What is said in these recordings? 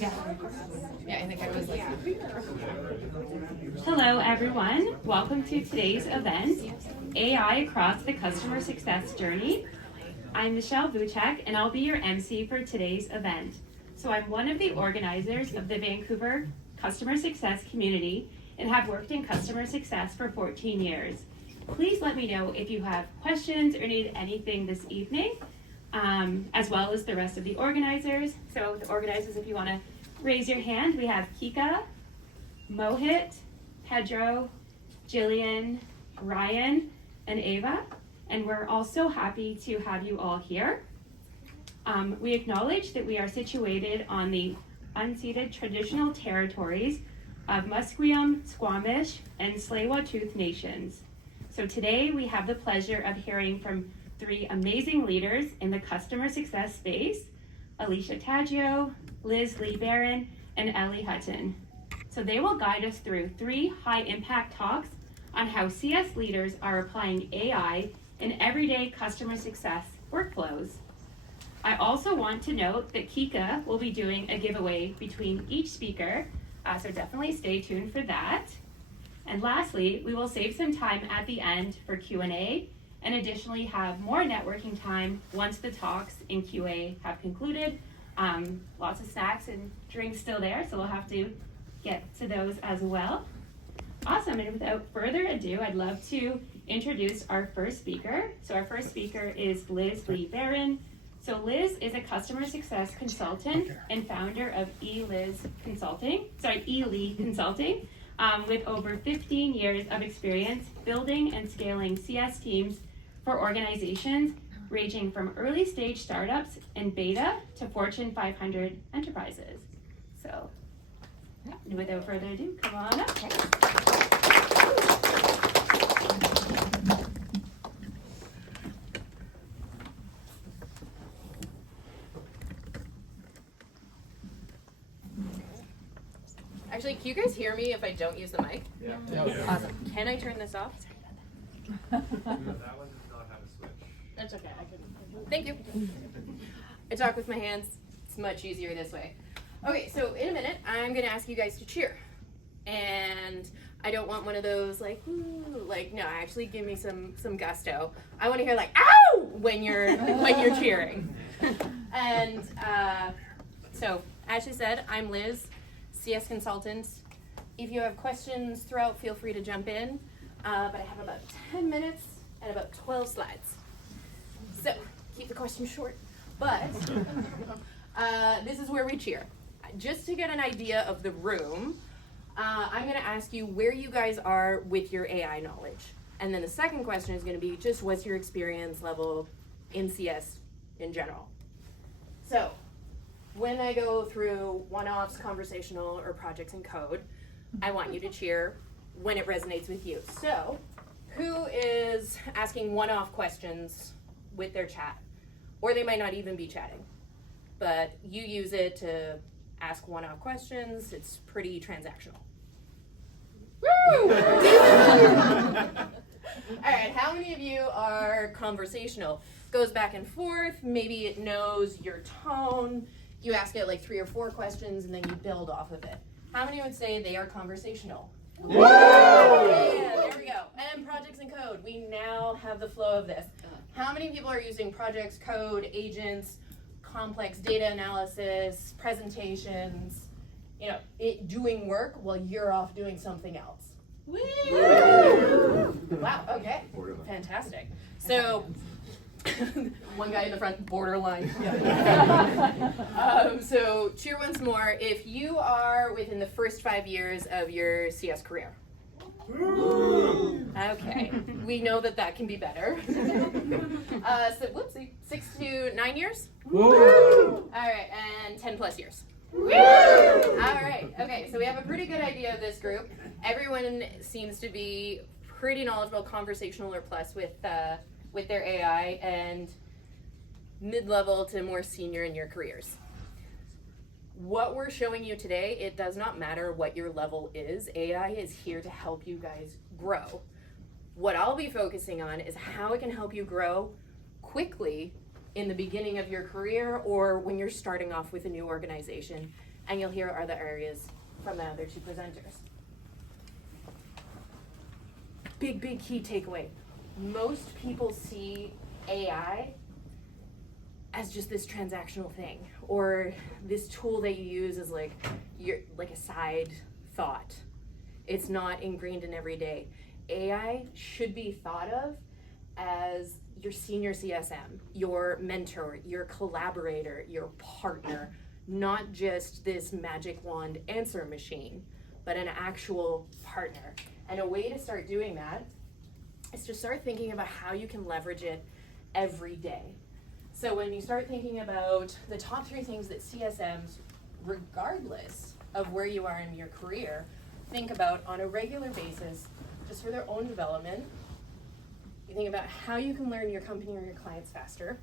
Yeah, I think I was like... Hello everyone, welcome to today's event, AI Across the Customer Success Journey. I'm Michelle Vucek and I'll be your MC for today's event. So I'm one of the organizers of the Vancouver Customer Success community and have worked in customer success for 14 years. Please let me know if you have questions or need anything this evening, as well as the rest of the organizers. So the organizers, if you want to raise your hand, we have Kika, Mohit, Pedro, Jillian, Ryan, and Ava, and we're all so happy to have you all here. We acknowledge that we are situated on the unceded traditional territories of Musqueam, Squamish, and Tsleil-Waututh nations. So today we have the pleasure of hearing from three amazing leaders in the customer success space, Alicia Taggio, Liz Lee Barron, and Ellie Hutton. So they will guide us through three high-impact talks on how CS leaders are applying AI in everyday customer success workflows. I also want to note that Kika will be doing a giveaway between each speaker, so definitely stay tuned for that. And lastly, we will save some time at the end for Q&A and additionally have more networking time once the talks in QA have concluded. Lots of snacks and drinks still there, so we'll have to get to those as well. Awesome, and without further ado, I'd love to introduce our first speaker. So our first speaker is Liz Lee Barron. So Liz is a customer success consultant and founder of Ellie Consulting, with over 15 years of experience building and scaling CS teams for organizations ranging from early stage startups and beta to Fortune 500 enterprises. So without further ado, come on up. Actually, can you guys hear me if I don't use the mic? Yeah. Awesome. Can I turn this off? That one does not have a switch. That's okay. I can. Thank you. I talk with my hands. It's much easier this way. Okay, so in a minute, I'm going to ask you guys to cheer. And I don't want one of those like, ooh, like, no, actually give me some gusto. I want to hear like, ow, when you're cheering. And so, as she said, I'm Liz, CS consultant. If you have questions throughout, feel free to jump in. But I have about 10 minutes and about 12 slides. So, keep the questions short. But this is where we cheer. Just to get an idea of the room, I'm going to ask you where you guys are with your AI knowledge. And then the second question is going to be just what's your experience level in CS in general. So, when I go through one-offs, conversational, or projects in code, I want you to cheer when it resonates with you. So, who is asking one-off questions with their chat? Or they might not even be chatting, but you use it to ask one-off questions. It's pretty transactional. Woo! All right, how many of you are conversational? Goes back and forth, maybe it knows your tone. You ask it like 3 or 4 questions and then you build off of it. How many would say they are conversational? Woo! Yeah, there we go. And projects and code. We now have the flow of this. How many people are using projects, code, agents, complex data analysis, presentations, doing work while you're off doing something else? Woo! Wow, okay. Fantastic. So, one guy in the front, borderline. So cheer once more if you are within the first 5 years of your CS career. Okay, we know that can be better. So whoopsie, 6 to 9 years? All right, and 10 plus years. All right, okay, so we have a pretty good idea of this group. Everyone seems to be pretty knowledgeable, conversational or plus with their AI, and mid-level to more senior in your careers. What we're showing you today, it does not matter what your level is. AI is here to help you guys grow. What I'll be focusing on is how it can help you grow quickly in the beginning of your career or when you're starting off with a new organization. And you'll hear other areas from the other two presenters. Big key takeaway. Most people see AI as just this transactional thing, or this tool that you use as like a side thought. It's not ingrained in every day. AI should be thought of as your senior CSM, your mentor, your collaborator, your partner, not just this magic wand answer machine, but an actual partner. And a way to start doing that is to start thinking about how you can leverage it every day. So when you start thinking about the top 3 things that CSMs, regardless of where you are in your career, think about on a regular basis, just for their own development, you think about how you can learn your company or your clients faster,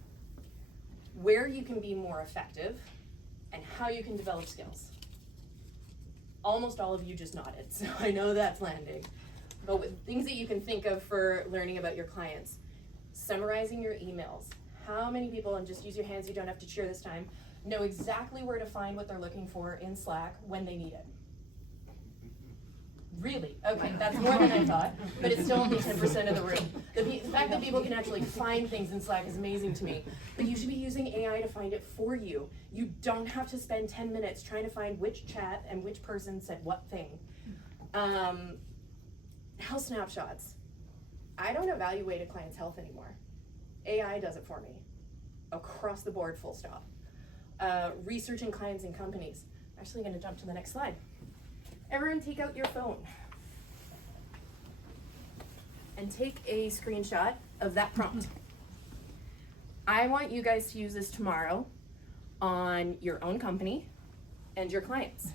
where you can be more effective, and how you can develop skills. Almost all of you just nodded, so I know that's landing. But with things that you can think of for learning about your clients, summarizing your emails. How many people, and just use your hands, you don't have to cheer this time, know exactly where to find what they're looking for in Slack when they need it? Really? Okay, that's more than I thought, but it's still only 10% of the room. The fact that people can actually find things in Slack is amazing to me. But you should be using AI to find it for you. You don't have to spend 10 minutes trying to find which chat and which person said what thing. Health snapshots. I don't evaluate a client's health anymore. AI does it for me. Across the board, full stop. Researching clients and companies. I'm actually gonna jump to the next slide. Everyone take out your phone and take a screenshot of that prompt. I want you guys to use this tomorrow on your own company and your clients.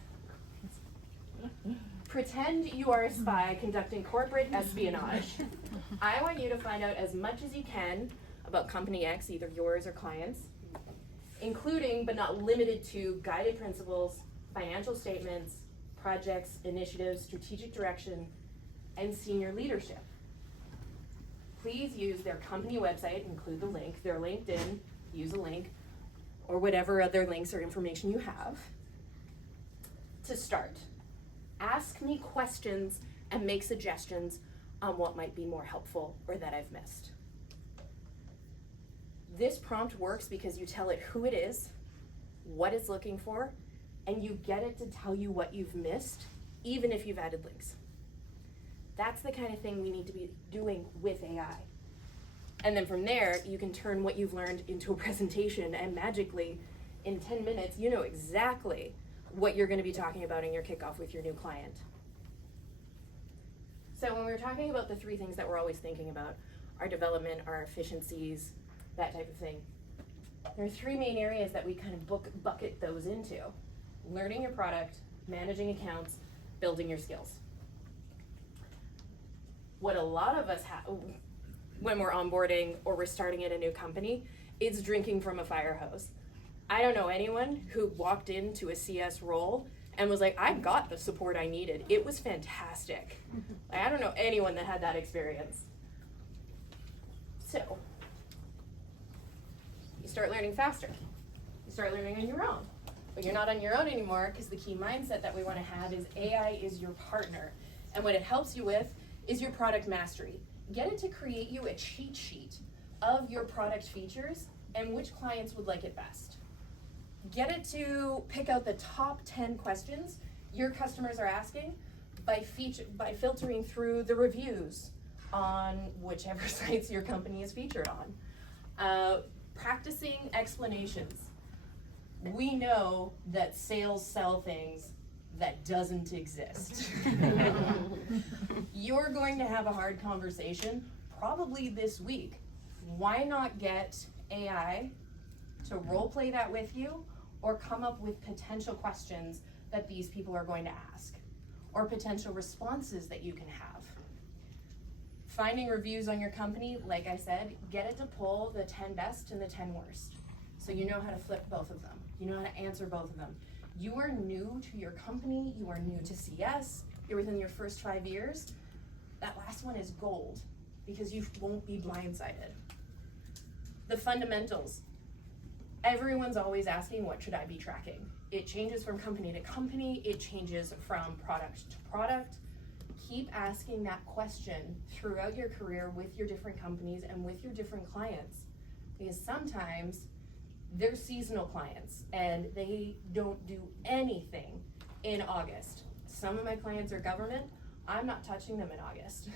Pretend you are a spy conducting corporate espionage. I want you to find out as much as you can about company X, either yours or clients, including but not limited to guided principles, financial statements, projects, initiatives, strategic direction, and senior leadership. Please use their company website, include the link, their LinkedIn, use a link, or whatever other links or information you have to start. Ask me questions and make suggestions on what might be more helpful or that I've missed. This prompt works because you tell it who it is, what it's looking for, and you get it to tell you what you've missed, even if you've added links. That's the kind of thing we need to be doing with AI. And then from there, you can turn what you've learned into a presentation, and magically, in 10 minutes, you know exactly what you're gonna be talking about in your kickoff with your new client. So when we're talking about the 3 things that we're always thinking about, our development, our efficiencies, that type of thing, there are 3 main areas that we kind of bucket those into. Learning your product, managing accounts, building your skills. What a lot of us have when we're onboarding or we're starting at a new company is drinking from a fire hose. I don't know anyone who walked into a CS role and was like, I got the support I needed. It was fantastic. Like, I don't know anyone that had that experience. So, you start learning faster. You start learning on your own. But you're not on your own anymore, because the key mindset that we want to have is AI is your partner. And what it helps you with is your product mastery. Get it to create you a cheat sheet of your product features and which clients would like it best. Get it to pick out the top 10 questions your customers are asking by filtering through the reviews on whichever sites your company is featured on. Practicing explanations. We know that sales sell things that doesn't exist. You're going to have a hard conversation probably this week. Why not get AI to role play that with you, or come up with potential questions that these people are going to ask, or potential responses that you can have. Finding reviews on your company, like I said, get it to pull the 10 best and the 10 worst. So you know how to flip both of them. You know how to answer both of them. You are new to your company, you are new to CS, you're within your first 5 years. That last one is gold, because you won't be blindsided. The fundamentals. Everyone's always asking, what should I be tracking? It changes from company to company. It changes from product to product. Keep asking that question throughout your career with your different companies and with your different clients, because sometimes they're seasonal clients and they don't do anything in August. Some of my clients are government. I'm not touching them in August.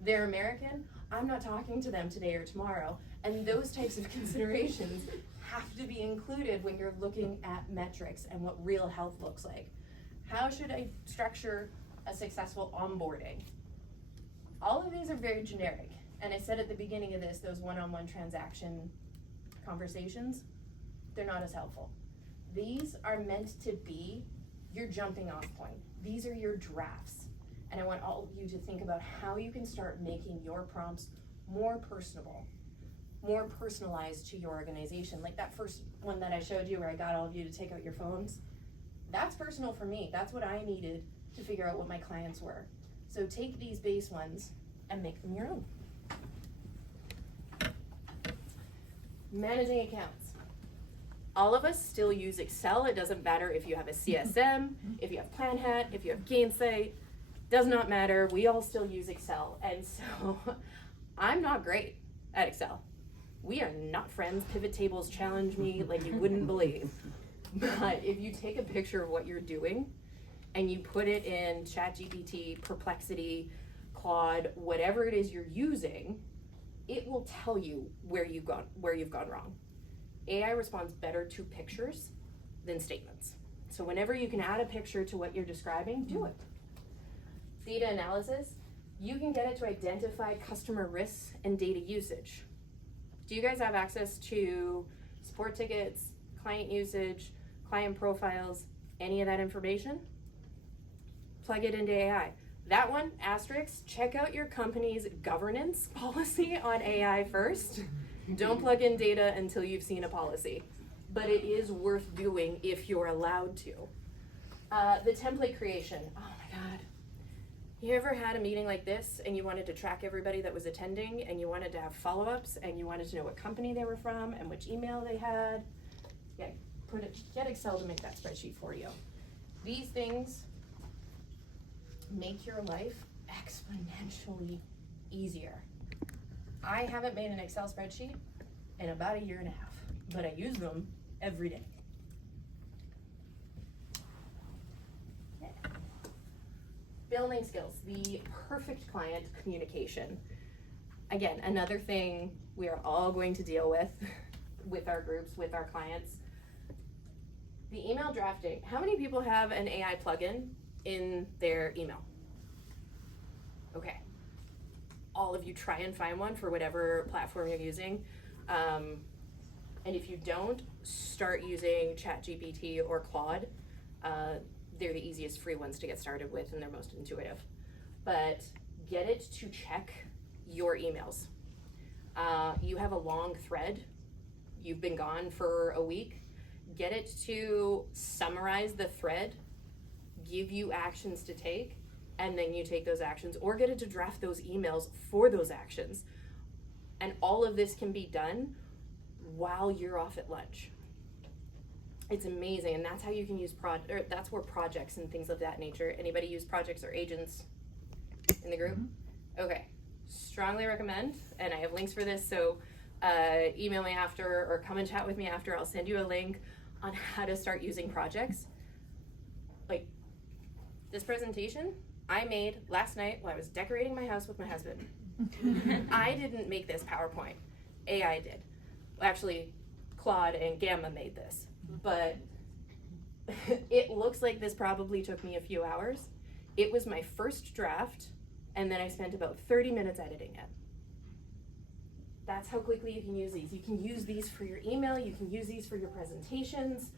They're American. I'm not talking to them today or tomorrow. And those types of considerations have to be included when you're looking at metrics and what real health looks like. How should I structure a successful onboarding? All of these are very generic. And I said at the beginning of this, those one-on-one transaction conversations, they're not as helpful. These are meant to be your jumping off point. These are your drafts. And I want all of you to think about how you can start making your prompts more personable, more personalized to your organization. Like that first one that I showed you where I got all of you to take out your phones, that's personal for me. That's what I needed to figure out what my clients were. So take these base ones and make them your own. Managing accounts. All of us still use Excel. It doesn't matter if you have a CSM, if you have PlanHat, if you have Gainsight, does not matter. We all still use Excel. And so I'm not great at Excel. We are not friends. Pivot tables challenge me like you wouldn't believe. But if you take a picture of what you're doing and you put it in ChatGPT, Perplexity, Claude, whatever it is you're using, it will tell you where you've gone wrong. AI responds better to pictures than statements. So whenever you can add a picture to what you're describing, do it. Data analysis, you can get it to identify customer risks and data usage. Do you guys have access to support tickets, client usage, client profiles, any of that information? Plug it into AI. That one, asterisk, check out your company's governance policy on AI first. Don't plug in data until you've seen a policy. But it is worth doing if you're allowed to. The template creation. Oh my God. You ever had a meeting like this and you wanted to track everybody that was attending and you wanted to have follow-ups and you wanted to know what company they were from and which email they had? Yeah, get Excel to make that spreadsheet for you. These things make your life exponentially easier. I haven't made an Excel spreadsheet in about a year and a half, but I use them every day. Yeah. Building skills, the perfect client communication. Again, another thing we are all going to deal with our groups, with our clients. The email drafting. How many people have an AI plugin in their email? Okay. All of you try and find one for whatever platform you're using. And if you don't, start using ChatGPT or Claude. They're the easiest free ones to get started with and they're most intuitive. But get it to check your emails. You have a long thread. You've been gone for a week. Get it to summarize the thread, give you actions to take, and then you take those actions, or get it to draft those emails for those actions. And all of this can be done while you're off at lunch. It's amazing, and that's how you can use that's where projects and things of that nature. Anybody use projects or agents in the group? Mm-hmm. Okay, strongly recommend, and I have links for this, so email me after or come and chat with me after. I'll send you a link on how to start using projects. Like this presentation I made last night while I was decorating my house with my husband. I didn't make this PowerPoint. AI did. Well, actually, Claude and Gamma made this. But it looks like this probably took me a few hours. It was my first draft, and then I spent about 30 minutes editing it. That's how quickly you can use these. You can use these for your email, you can use these for your presentations,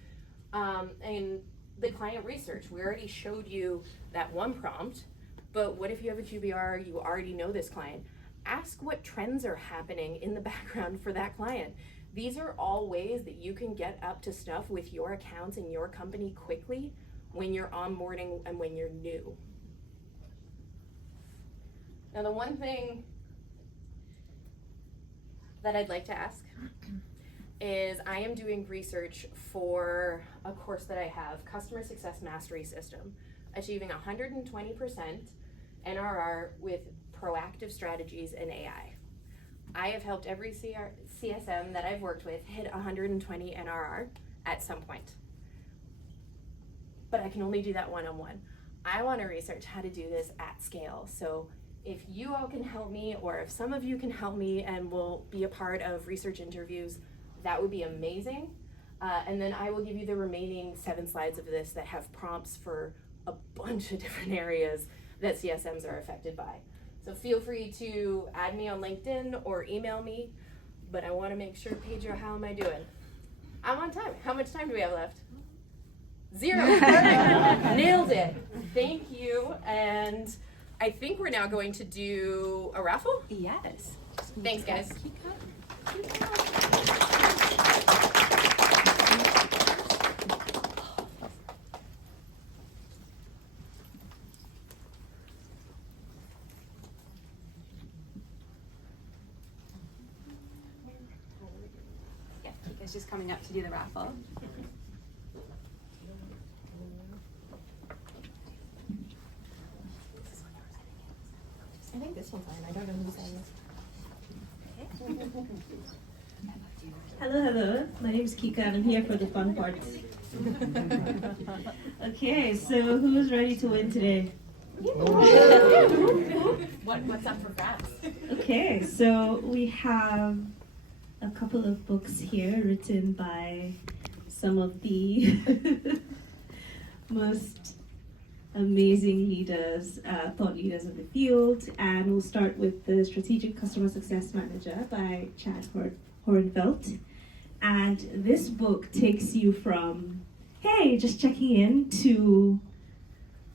and the client research. We already showed you that one prompt, but what if you have a QBR, you already know this client? Ask what trends are happening in the background for that client. These are all ways that you can get up to snuff with your accounts and your company quickly when you're onboarding and when you're new. Now, the one thing that I'd like to ask, is I am doing research for a course that I have, Customer Success Mastery System, achieving 120% NRR with proactive strategies in AI. I have helped every CSM that I've worked with hit 120 NRR at some point. But I can only do that one-on-one. I want to research how to do this at scale. So if you all can help me, or if some of you can help me and will be a part of research interviews, that would be amazing. And then I will give you the remaining 7 slides of this that have prompts for a bunch of different areas that CSMs are affected by. So feel free to add me on LinkedIn or email me, but I want to make sure, Pedro, how am I doing? I'm on time. How much time do we have left? 0. Perfect. Nailed it. Thank you. And I think we're now going to do a raffle. Yes. Thanks, guys. Yeah, Kika's just coming up to do the raffle. I think this one's fine. I don't know who's saying this. Hello. My name is Kika and I'm here for the fun part. Okay, so who's ready to win today? What's up for grabs? Okay, so we have a couple of books here written by some of the most amazing leaders, thought leaders in the field, and we'll start with the Strategic Customer Success Manager by Chad Horenfeld. And this book takes you from, hey, just checking in, to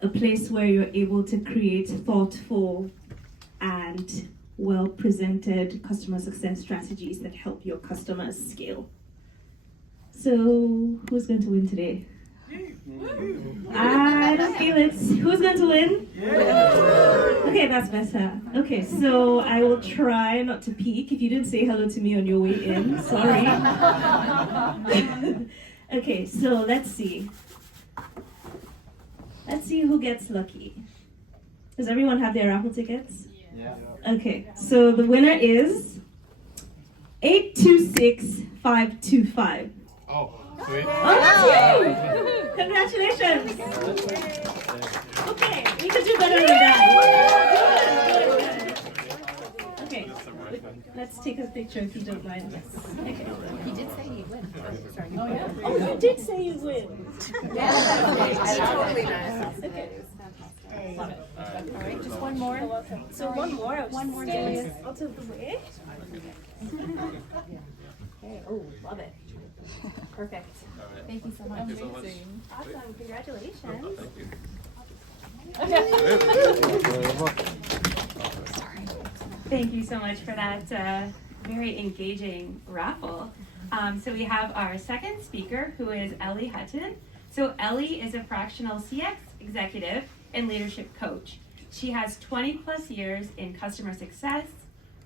a place where you're able to create thoughtful and well-presented customer success strategies that help your customers scale. So, who's going to win today? I don't feel it. Who's going to win? Okay, that's better. Okay, so I will try not to peek. If you didn't say hello to me on your way in, sorry. Okay, so let's see. Let's see who gets lucky. Does everyone have their raffle tickets? Yeah. Okay, so the winner is 826525. Oh, sweet. Oh, that's you! Congratulations! Okay, we could do better than that. Okay, let's take a picture if you don't mind. Okay. He did say he'd win. Oh, sorry. Oh, yeah? Oh, you did say you'd win. Yeah, that's totally nice. Okay. Love it. All right, just one more. So one more. One more, Stay out of the way. Okay. Oh, love it. Perfect. Thank you so much. Thank you so much. Awesome. Congratulations. Thank you so much for that very engaging raffle. So we have our second speaker, who is Ellie Hutton. So Ellie is a fractional CX executive and leadership coach. She has 20 plus years in customer success,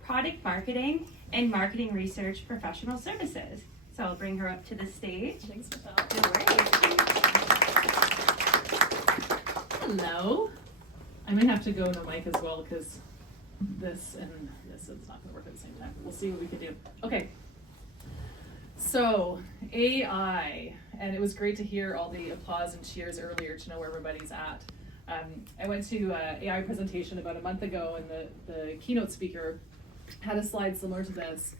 product marketing, and marketing research professional services. So I'll bring her up to the stage. Thanks for that. No worries. Hello. I might have to go no mic as well because this and this is not going to work at the same time. We'll see what we can do. Okay. So AI, and it was great to hear all the applause and cheers earlier to know where everybody's at. I went to an AI presentation about a month ago, and the keynote speaker had a slide similar to this.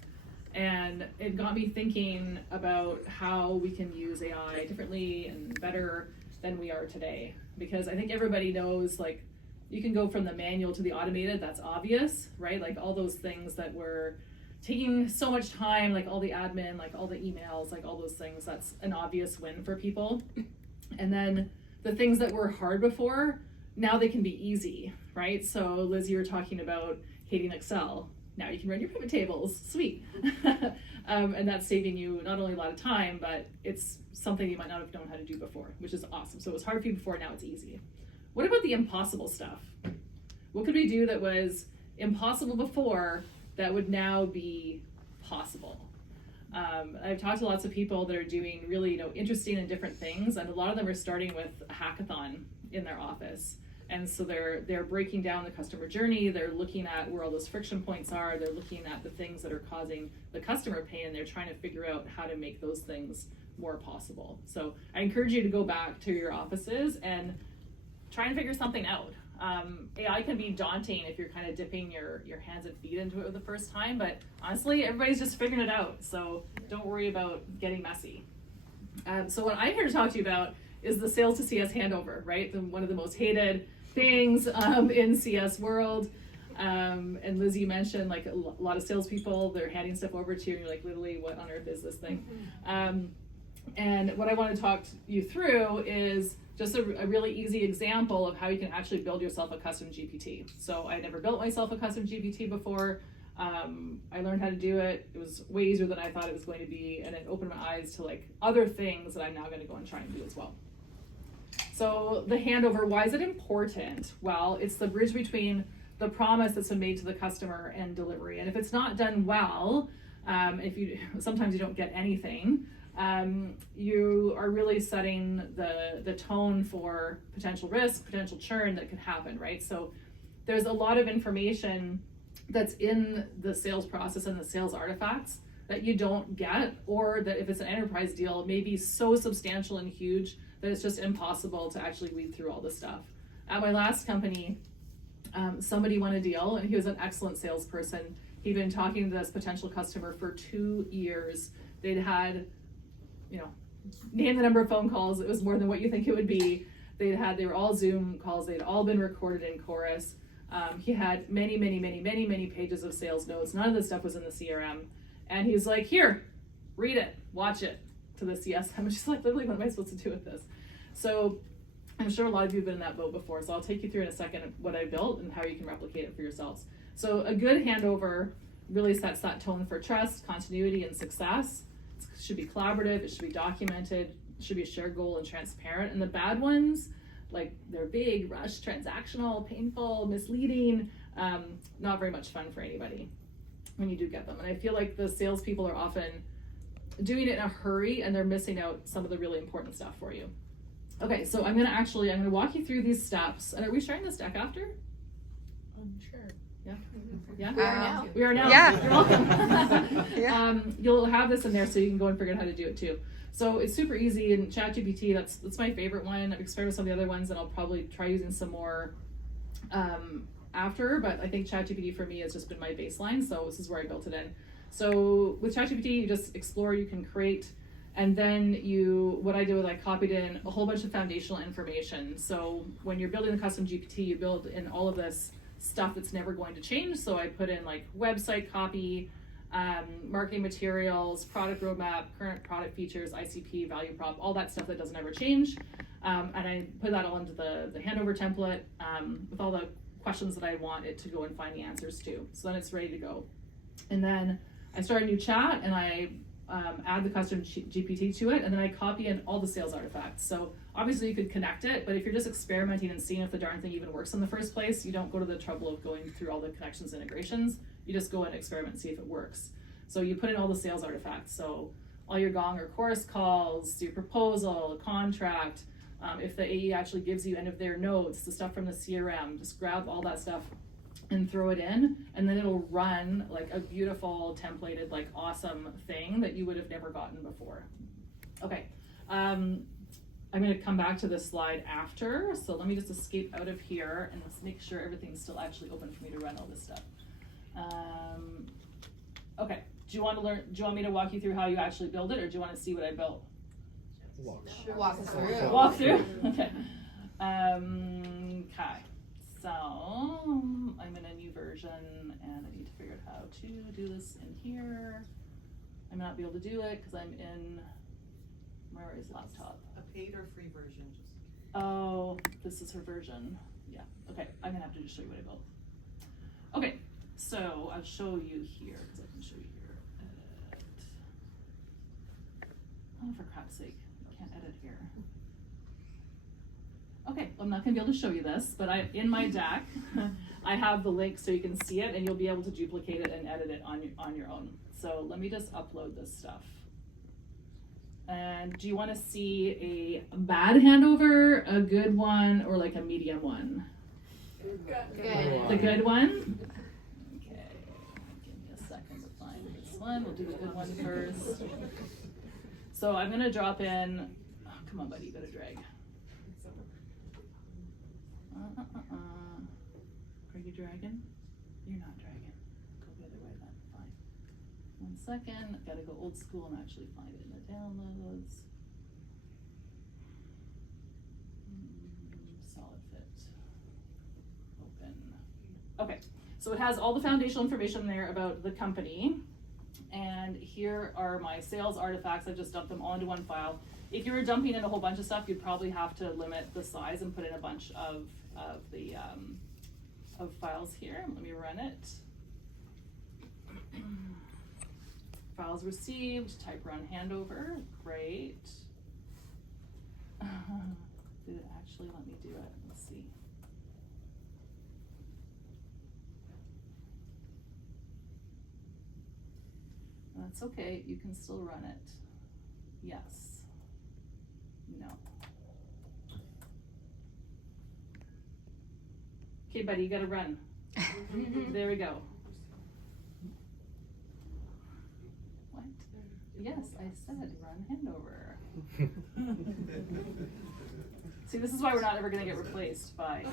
And it got me thinking about how we can use AI differently and better than we are today. Because I think everybody knows, like, you can go from the manual to the automated, that's obvious, right? Like all those things that were taking so much time, like all the admin, like all the emails, like all those things, that's an obvious win for people. And then the things that were hard before, now they can be easy, right? So Liz, you were talking about hating Excel. Now you can run your pivot tables, sweet. And that's saving you not only a lot of time, but it's something you might not have known how to do before, which is awesome. So it was hard for you before, now it's easy. What about the impossible stuff? What could we do that was impossible before that would now be possible? I've talked to lots of people that are doing really, interesting and different things, and a lot of them are starting with a hackathon in their office. And so they're breaking down the customer journey. They're looking at where all those friction points are. They're looking at the things that are causing the customer pain, and they're trying to figure out how to make those things more possible. So I encourage you to go back to your offices and try and figure something out. AI can be daunting if you're kind of dipping your hands and feet into it the first time, but honestly, everybody's just figuring it out. So don't worry about getting messy. So what I'm here to talk to you about is the sales to CS handover, right? One of the most hated things in CS world. And Liz, you mentioned like a lot of salespeople, they're handing stuff over to you and you're like, literally, what on earth is this thing? And what I want to talk you through is just a really easy example of how you can actually build yourself a custom GPT. So I never built myself a custom GPT before. I learned how to do it. It was way easier than I thought it was going to be, and it opened my eyes to like other things that I'm now going to go and try and do as well. So the handover, why is it important? Well, it's the bridge between the promise that's been made to the customer and delivery. And if it's not done well, sometimes you don't get anything, you are really setting the tone for potential risk, potential churn that could happen, right? So there's a lot of information that's in the sales process and the sales artifacts that you don't get, or that if it's an enterprise deal, may be so substantial and huge that it's just impossible to actually weed through all this stuff. At my last company, somebody won a deal, and he was an excellent salesperson. He'd been talking to this potential customer for 2 years. They'd had, name the number of phone calls. It was more than what you think it would be. They were all Zoom calls. They'd all been recorded in Chorus. He had many pages of sales notes. None of this stuff was in the CRM. And he was like, here, read it, watch it, to the CSM. I'm just like, literally, what am I supposed to do with this? So I'm sure a lot of you have been in that boat before. So I'll take you through in a second what I built and how you can replicate it for yourselves. So a good handover really sets that tone for trust, continuity, and success. It should be collaborative, it should be documented, it should be a shared goal and transparent. And the bad ones, like they're big, rushed, transactional, painful, misleading, not very much fun for anybody when you do get them. And I feel like the salespeople are often doing it in a hurry and they're missing out some of the really important stuff for you. Okay, so I'm gonna walk you through these steps. And are we sharing this deck after? Sure. Yeah. Yeah. We are now. Yeah. You're welcome. Yeah. You'll have this in there so you can go and figure out how to do it too. So it's super easy, and ChatGPT, that's my favorite one. I've experimented with some of the other ones, and I'll probably try using some more after, but I think ChatGPT for me has just been my baseline, so this is where I built it in. So with ChatGPT, you just explore, you can create, and then what I did was I copied in a whole bunch of foundational information. So when you're building the custom GPT, you build in all of this stuff that's never going to change. So I put in like website copy, marketing materials, product roadmap, current product features, ICP, value prop, all that stuff that doesn't ever change. And I put that all into the handover template with all the questions that I want it to go and find the answers to. So then it's ready to go. And then I start a new chat and I add the custom GPT to it, and then I copy in all the sales artifacts. So obviously you could connect it, but if you're just experimenting and seeing if the darn thing even works in the first place, you don't go to the trouble of going through all the connections and integrations. You just go and experiment and see if it works. So you put in all the sales artifacts. So all your gong or chorus calls, your proposal, contract, if the AE actually gives you any of their notes, the stuff from the CRM, just grab all that stuff and throw it in, and then it'll run like a beautiful templated, like awesome thing that you would have never gotten before. Okay, I'm gonna come back to this slide after, so let me just escape out of here and let's make sure everything's still actually open for me to run all this stuff. Okay, do you want me to walk you through how you actually build it, or do you want to see what I built? Walk us through. Walk through? Okay. Okay. So I'm in a new version and I need to figure out how to do this in here. I may not be able to do it because I'm in Mari's laptop. A paid or free version? Oh, this is her version. Yeah. Okay. I'm gonna have to just show you what I built. Okay. So I'll show you here because I can show you here. Edit. Oh, for crap's sake. I can't edit here. Okay, well, I'm not going to be able to show you this, but in my deck, I have the link so you can see it, and you'll be able to duplicate it and edit it on your own. So let me just upload this stuff. And do you want to see a bad handover, a good one, or like a medium one? Good. The good one? Okay, give me a second to find this one. We'll do the good one first. So I'm going to drop in, oh, come on buddy, you gotta drag. Are you dragging? You're not dragging. Go the other way then, fine. 1 second, I've gotta go old school and actually find it in the downloads. Solid fit. Open. Okay, so it has all the foundational information there about the company. And here are my sales artifacts. I just dumped them all into one file. If you were dumping in a whole bunch of stuff, you'd probably have to limit the size and put in a bunch of files here. Let me run it. Files received, type run handover, great. Did it actually let me do it? Let's see. That's okay, you can still run it. Yes. No. Okay, buddy, you gotta run. There we go. What? Yes, I said run handover. See, this is why we're not ever gonna get replaced by.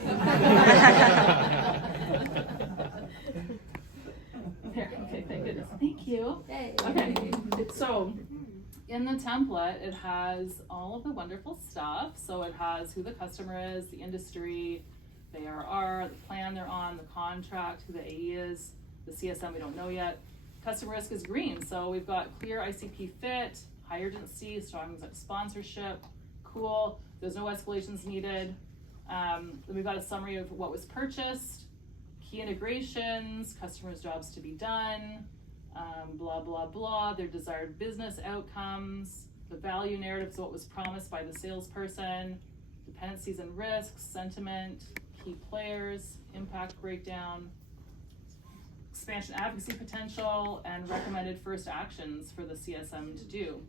There, okay, thank goodness. Thank you. Okay, so in the template, it has all of the wonderful stuff. So it has who the customer is, the industry, the ARR, the plan they're on, the contract, who the AE is, the CSM we don't know yet. Customer risk is green, so we've got clear ICP fit, high urgency, strong sponsorship, cool. There's no escalations needed. Then we've got a summary of what was purchased, key integrations, customers' jobs to be done, blah, blah, blah, their desired business outcomes, the value narrative, so what was promised by the salesperson, dependencies and risks, sentiment, key players, impact breakdown, expansion advocacy potential, and recommended first actions for the CSM to do.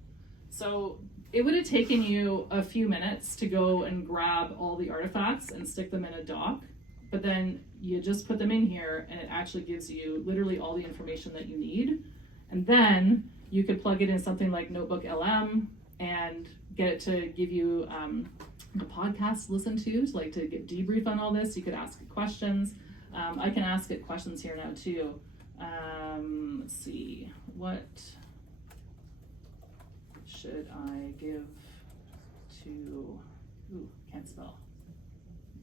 So it would have taken you a few minutes to go and grab all the artifacts and stick them in a doc, but then you just put them in here and it actually gives you literally all the information that you need. And then you could plug it in something like Notebook LM and get it to give you a podcast to listen to like to get debrief on all this. You could ask it questions. I can ask it questions here now too. Let's see, what should I give to, ooh, can't spell,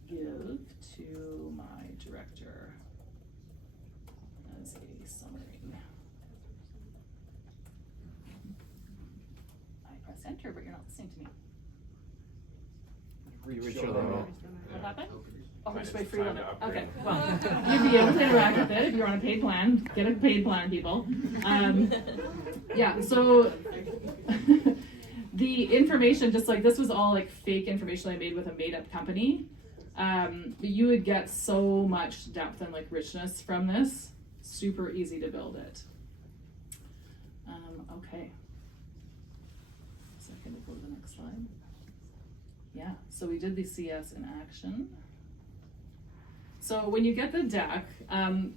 give to my director as a summary. I press enter, but you're not listening to me. What happened? Oh, reach my free limit. Okay, well, you'd be able to interact with it if you're on a paid plan. Get a paid plan, people. Yeah, so the information, just like this was all like fake information I made with a made-up company. But you would get so much depth and like richness from this. Super easy to build it. Okay. Second to go to the next slide. Yeah, so we did the CS in action. So when you get the deck,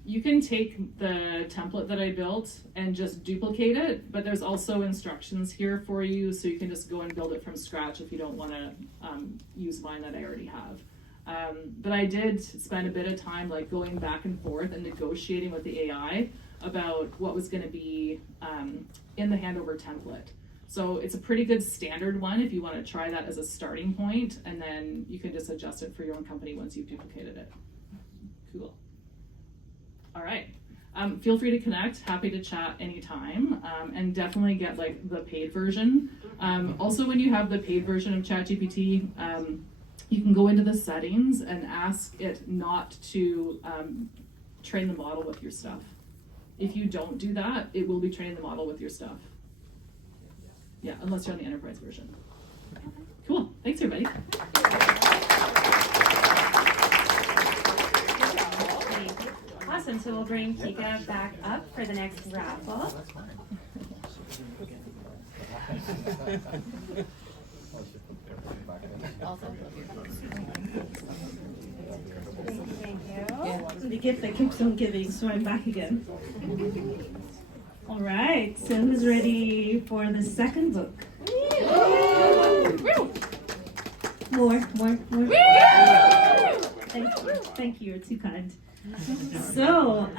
you can take the template that I built and just duplicate it, but there's also instructions here for you, so you can just go and build it from scratch if you don't want to use mine that I already have. But I did spend a bit of time like going back and forth and negotiating with the AI about what was going to be in the handover template. So it's a pretty good standard one if you want to try that as a starting point, and then you can just adjust it for your own company once you've duplicated it. Cool. All right. Feel free to connect. Happy to chat anytime, and definitely get like the paid version. Also, when you have the paid version of ChatGPT, you can go into the settings and ask it not to train the model with your stuff. If you don't do that, it will be training the model with your stuff. Yeah, unless you're on the enterprise version. Cool. Thanks, everybody. we'll bring Kika back up for the next raffle. Thank you. The gift that keeps on giving, so I'm back again. All right, so who's ready for the second book? More. Thank you, you're too kind. So,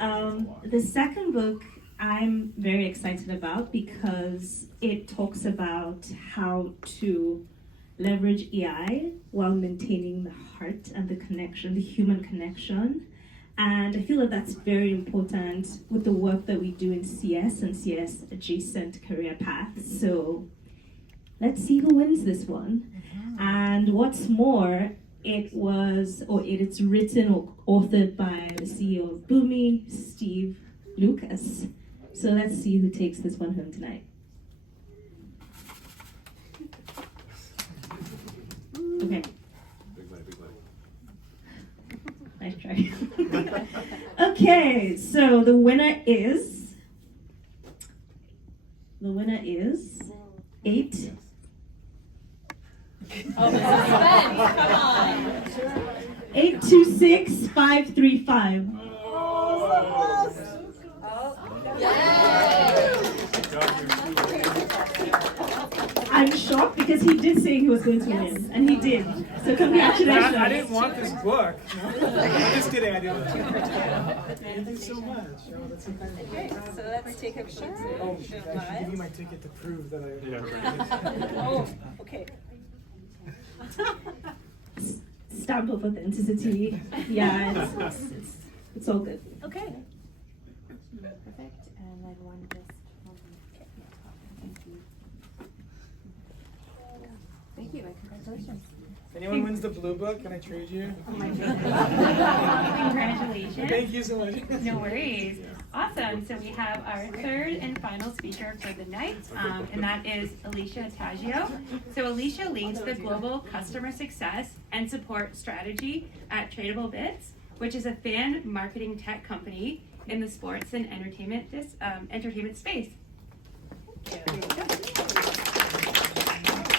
the second book I'm very excited about because it talks about how to leverage AI while maintaining the heart and the connection, the human connection. And I feel that that's very important with the work that we do in CS and CS adjacent career paths. So let's see who wins this one. And what's more, it's written or authored by the CEO of Boomi, Steve Lucas. So let's see who takes this one home tonight. Okay. Big money. Nice try. Okay, so the winner is 8. Oh, this is Ben. Come on. 826535. I'm shocked because he did say he was going to win, and he did. So congratulations. I didn't want this book. I'm just kidding. I didn't. Thank you so much. Oh, that's incredible. Okay, so let's take a picture. Oh, I should give you my ticket to prove that I. Oh, okay. Stamp of authenticity. Yeah, it's all good. Okay. Perfect. And then one just. Thank you. Thank you. Congratulations. If anyone wins the blue book, can I trade you? Oh my goodness. Congratulations. Thank you so much. No worries. Awesome. So we have our third and final speaker for the night, and that is Alicia Taggio. So Alicia leads the global customer success and support strategy at Tradable Bits, which is a fan marketing tech company in the sports and entertainment space.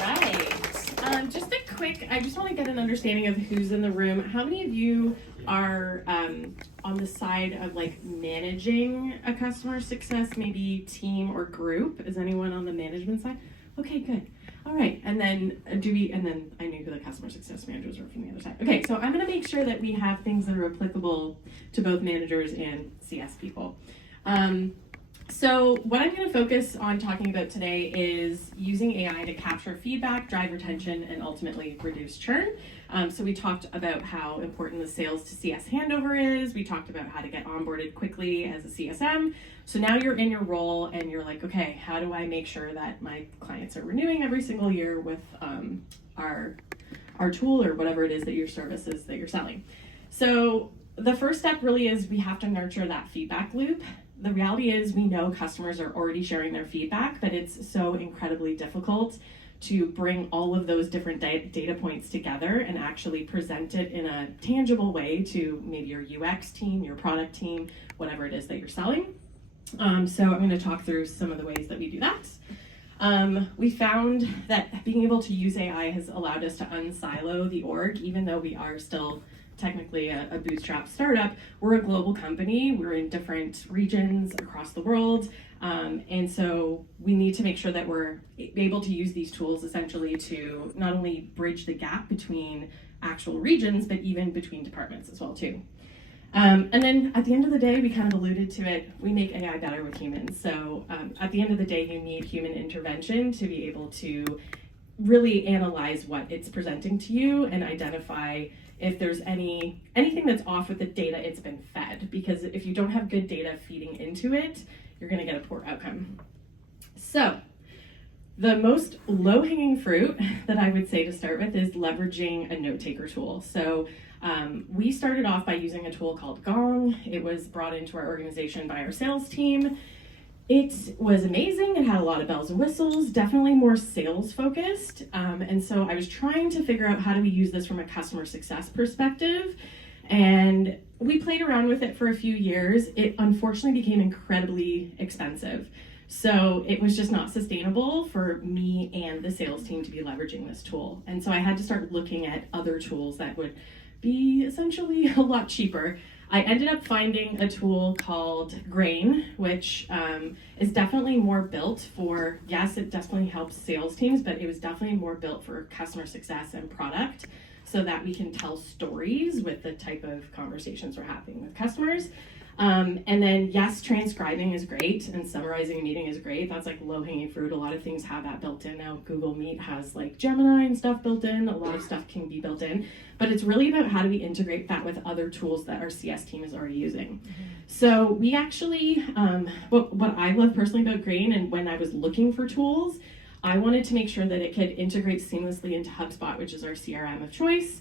Right. Just a quick, I just want to get an understanding of who's in the room. How many of you are on the side of like managing a customer success, maybe team or group? Is anyone on the management side? Okay, good. All right, and then I knew who the customer success managers were from the other side. Okay, so I'm going to make sure that we have things that are applicable to both managers and CS people. So what I'm going to focus on talking about today is using AI to capture feedback, drive retention, and ultimately reduce churn. So we talked about how important the sales to CS handover is. We talked about how to get onboarded quickly as a CSM. So now you're in your role and you're like, okay, how do I make sure that my clients are renewing every single year with our tool or whatever it is that your service is that you're selling? So the first step really is we have to nurture that feedback loop. The reality is we know customers are already sharing their feedback, but it's so incredibly difficult to bring all of those different data points together and actually present it in a tangible way to maybe your UX team, your product team, whatever it is that you're selling. So I'm going to talk through some of the ways that we do that. We found that being able to use AI has allowed us to unsilo the org, even though we are still technically a bootstrap startup. We're a global company. We're in different regions across the world. And so we need to make sure that we're able to use these tools essentially to not only bridge the gap between actual regions, but even between departments as well too. And then at the end of the day, we kind of alluded to it, we make AI better with humans. So at the end of the day, you need human intervention to be able to really analyze what it's presenting to you and identify if there's anything that's off with the data it's been fed. Because if you don't have good data feeding into it, you're gonna get a poor outcome. So the most low-hanging fruit that I would say to start with is leveraging a note-taker tool. So we started off by using a tool called Gong. It was brought into our organization by our sales team. It was amazing. It had a lot of bells and whistles, definitely more sales focused. And so I was trying to figure out how do we use this from a customer success perspective. And we played around with it for a few years. It unfortunately became incredibly expensive. So it was just not sustainable for me and the sales team to be leveraging this tool. And so I had to start looking at other tools that would be essentially a lot cheaper. I ended up finding a tool called Grain, which is definitely more built for, yes, it definitely helps sales teams, but it was definitely more built for customer success and product so that we can tell stories with the type of conversations we're having with customers. And then, yes, transcribing is great and summarizing a meeting is great. That's like low-hanging fruit. A lot of things have that built in now. Google Meet has like Gemini and stuff built in. A lot of stuff can be built in. But it's really about how do we integrate that with other tools that our CS team is already using. So we actually, what I love personally about Grain, and when I was looking for tools, I wanted to make sure that it could integrate seamlessly into HubSpot, which is our CRM of choice.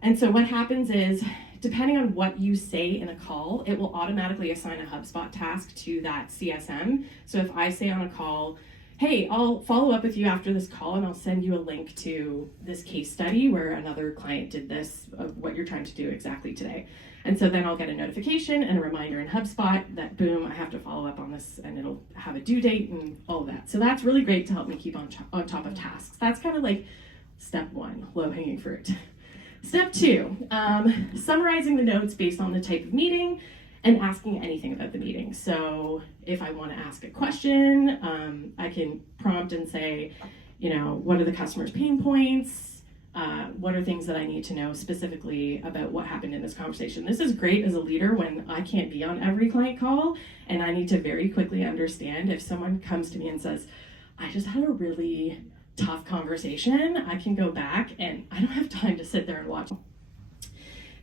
And so what happens is, depending on what you say in a call, it will automatically assign a HubSpot task to that CSM. So if I say on a call, hey, I'll follow up with you after this call and I'll send you a link to this case study where another client did this, of what you're trying to do exactly today. And so then I'll get a notification and a reminder in HubSpot that boom, I have to follow up on this, and it'll have a due date and all of that. So that's really great to help me keep on top of tasks. That's kind of like step one, low-hanging fruit. Step two, summarizing the notes based on the type of meeting and asking anything about the meeting. So if I want to ask a question, I can prompt and say, what are the customer's pain points? What are things that I need to know specifically about what happened in this conversation? This is great as a leader when I can't be on every client call and I need to very quickly understand if someone comes to me and says, I just had a really tough conversation, I can go back and I don't have time to sit there and watch.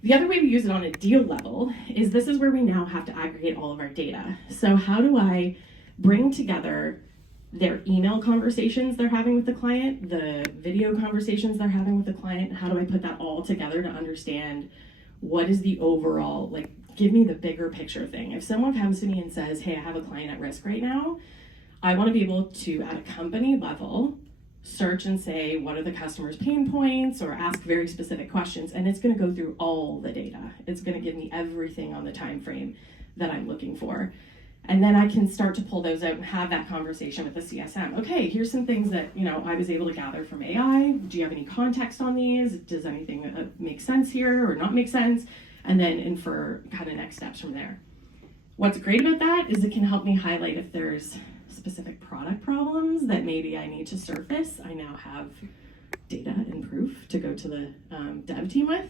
The other way we use it on a deal level is this is where we now have to aggregate all of our data. So how do I bring together their email conversations they're having with the client, the video conversations they're having with the client, how do I put that all together to understand what is the overall, give me the bigger picture thing. If someone comes to me and says, hey, I have a client at risk right now, I want to be able to, at a company level, search and say, what are the customer's pain points, or ask very specific questions, and it's going to go through all the data. It's going to give me everything on the time frame that I'm looking for. And then I can start to pull those out and have that conversation with the CSM. Okay, here's some things that I was able to gather from AI. Do you have any context on these? Does anything make sense here or not make sense? And then infer kind of next steps from there. What's great about that is it can help me highlight if there's specific product problems that maybe I need to surface. I now have data and proof to go to the dev team with.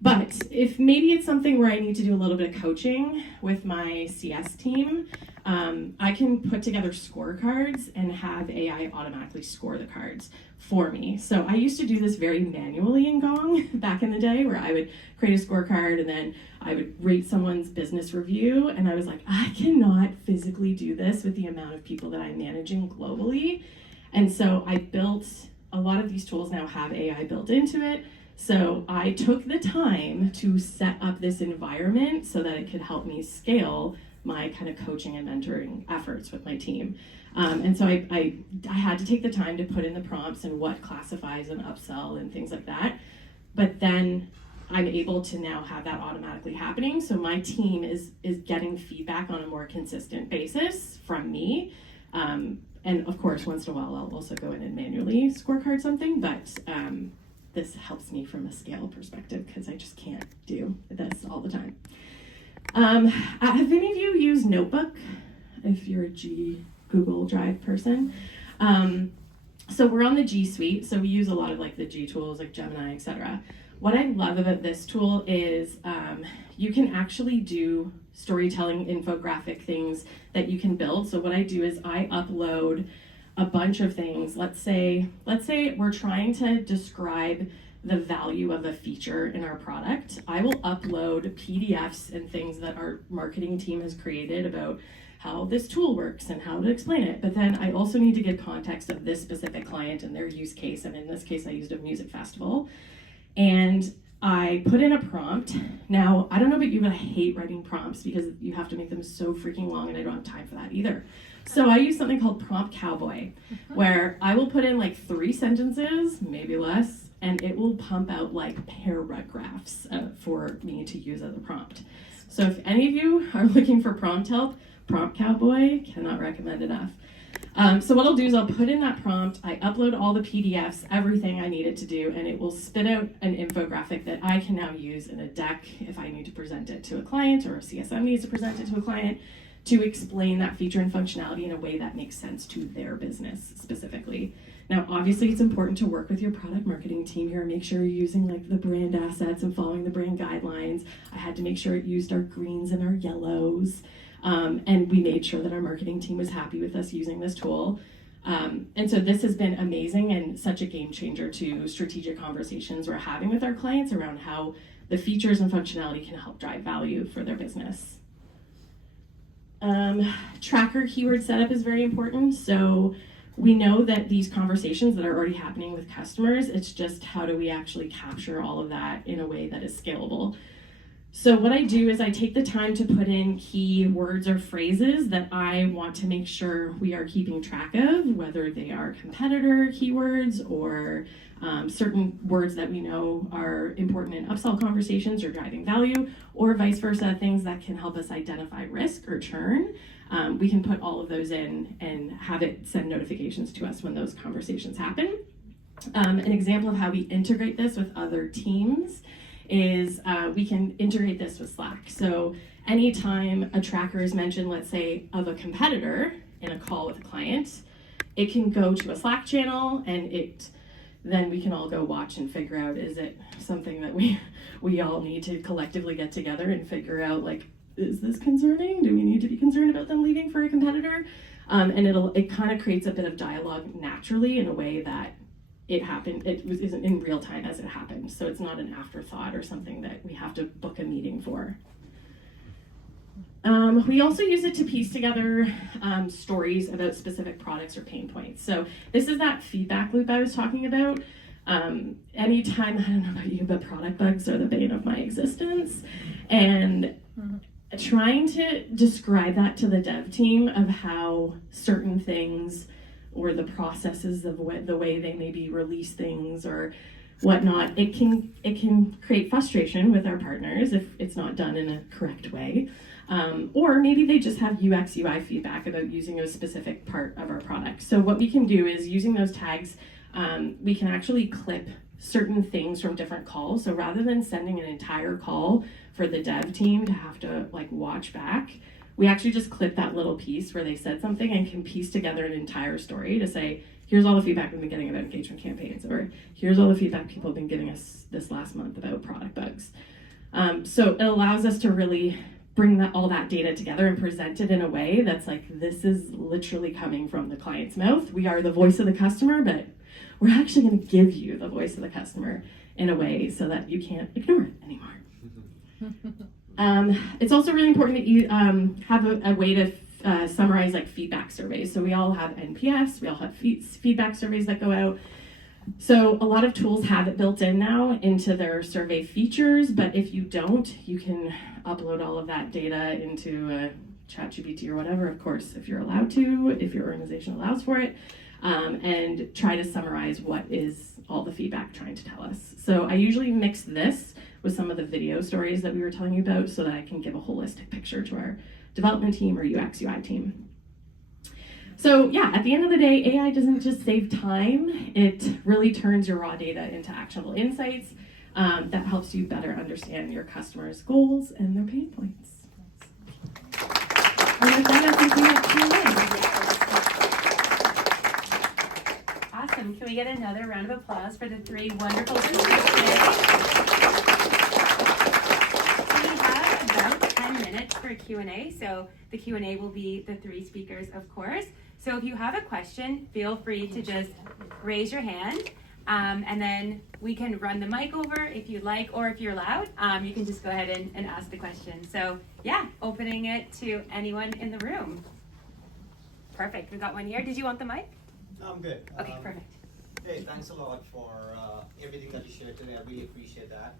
But if maybe it's something where I need to do a little bit of coaching with my CS team, I can put together scorecards and have AI automatically score the cards for me. So I used to do this very manually in Gong back in the day, where I would create a scorecard and then I would rate someone's business review. And I was like, I cannot physically do this with the amount of people that I'm managing globally. And so I built, a lot of these tools now have AI built into it. So I took the time to set up this environment so that it could help me scale my kind of coaching and mentoring efforts with my team. And so I had to take the time to put in the prompts and what classifies an upsell and things like that. But then I'm able to now have that automatically happening. So my team is getting feedback on a more consistent basis from me. And of course, once in a while, I'll also go in and manually scorecard something, but this helps me from a scale perspective because I just can't do this all the time. Have any of you used Notebook? If you're a Google Drive person. So we're on the G Suite, so we use a lot of the G tools like Gemini, etc. What I love about this tool is you can actually do storytelling infographic things that you can build. So what I do is I upload a bunch of things. Let's say we're trying to describe the value of a feature in our product. I will upload PDFs and things that our marketing team has created about how this tool works and how to explain it. But then I also need to give context of this specific client and their use case. And in this case, I used a music festival. And I put in a prompt. Now, I don't know about you, but I hate writing prompts because you have to make them so freaking long and I don't have time for that either. So I use something called Prompt Cowboy, where I will put in 3 sentences, maybe less, and it will pump out like paragraphs for me to use as a prompt. So if any of you are looking for prompt help, Prompt Cowboy, cannot recommend enough. So what I'll do is I'll put in that prompt, I upload all the PDFs, everything I need it to do, and it will spit out an infographic that I can now use in a deck if I need to present it to a client, or if CSM needs to present it to a client, to explain that feature and functionality in a way that makes sense to their business specifically. Now, obviously, it's important to work with your product marketing team here and make sure you're using like the brand assets and following the brand guidelines. I had to make sure it used our greens and our yellows. And we made sure that our marketing team was happy with us using this tool. And so this has been amazing and such a game changer to strategic conversations we're having with our clients around how the features and functionality can help drive value for their business. Tracker keyword setup is very important. So we know that these conversations that are already happening with customers, it's just how do we actually capture all of that in a way that is scalable. So what I do is I take the time to put in key words or phrases that I want to make sure we are keeping track of, whether they are competitor keywords or certain words that we know are important in upsell conversations or driving value, or vice versa, things that can help us identify risk or churn. We can put all of those in and have it send notifications to us when those conversations happen. An example of how we integrate this with other teams is we can integrate this with Slack. So anytime a tracker is mentioned, let's say, of a competitor in a call with a client, it can go to a Slack channel, and then we can all go watch and figure out, is it something that we all need to collectively get together and figure out, like, is this concerning? Do we need to be concerned about them leaving for a competitor? And it kind of creates a bit of dialogue naturally in a way that isn't in real time as it happens. So it's not an afterthought or something that we have to book a meeting for. We also use it to piece together stories about specific products or pain points. So this is that feedback loop I was talking about. Anytime, I don't know about you, but product bugs are the bane of my existence. And trying to describe that to the dev team of how certain things or the processes of the way they maybe release things or whatnot, it can create frustration with our partners if it's not done in a correct way. Or maybe they just have UX, UI feedback about using a specific part of our product. So what we can do is, using those tags, we can actually clip certain things from different calls. So rather than sending an entire call for the dev team to have to like watch back, we actually just clip that little piece where they said something and can piece together an entire story to say, here's all the feedback we've been getting about engagement campaigns, or here's all the feedback people have been giving us this last month about product bugs. So it allows us to really bring all that data together and present it in a way that's like, this is literally coming from the client's mouth. We are the voice of the customer, but we're actually going to give you the voice of the customer in a way so that you can't ignore it anymore. It's also really important that you have a way to summarize like feedback surveys. So we all have NPS, we all have feedback surveys that go out. So a lot of tools have it built in now into their survey features, but if you don't, you can upload all of that data into ChatGPT or whatever, of course, if you're allowed to, if your organization allows for it, and try to summarize what is all the feedback trying to tell us. So I usually mix this with some of the video stories that we were telling you about so that I can give a holistic picture to our development team or UX UI team. So yeah, at the end of the day, AI doesn't just save time, it really turns your raw data into actionable insights that helps you better understand your customers' goals and their pain points. And with that, I think we have Q&A. Awesome. Can we get another round of applause for the three wonderful speakers today? We have about 10 minutes for Q&A, so the Q&A will be the three speakers, of course. So if you have a question, feel free to just raise your hand, and then we can run the mic over if you'd like, or if you're loud, you can just go ahead and ask the question. So yeah, opening it to anyone in the room. Perfect, we got one here. Did you want the mic? I'm good. Okay, perfect. Hey, thanks a lot for everything that you shared today. I really appreciate that.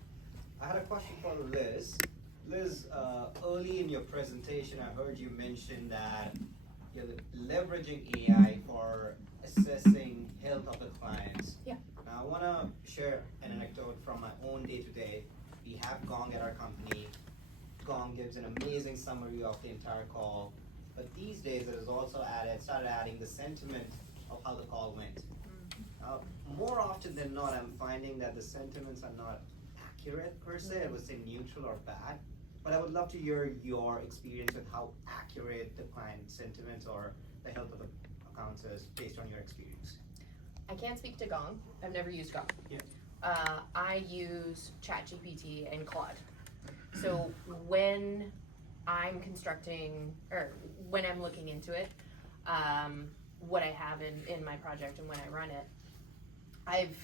I had a question for Liz. Liz, early in your presentation, I heard you mention that you're leveraging AI for assessing health of the clients. Yeah. Now I want to share an anecdote from my own day-to-day. We have Gong at our company. Gong gives an amazing summary of the entire call, but these days it has also started adding the sentiment of how the call went. More often than not, I'm finding that the sentiments are not accurate per se. I would say neutral or bad. But I would love to hear your experience with how accurate the client sentiments or the health of the accounts is based on your experience. I can't speak to Gong. I've never used Gong. Yeah. I use ChatGPT and Claude. So when I'm constructing, or when I'm looking into it, what I have in my project and when I run it, I've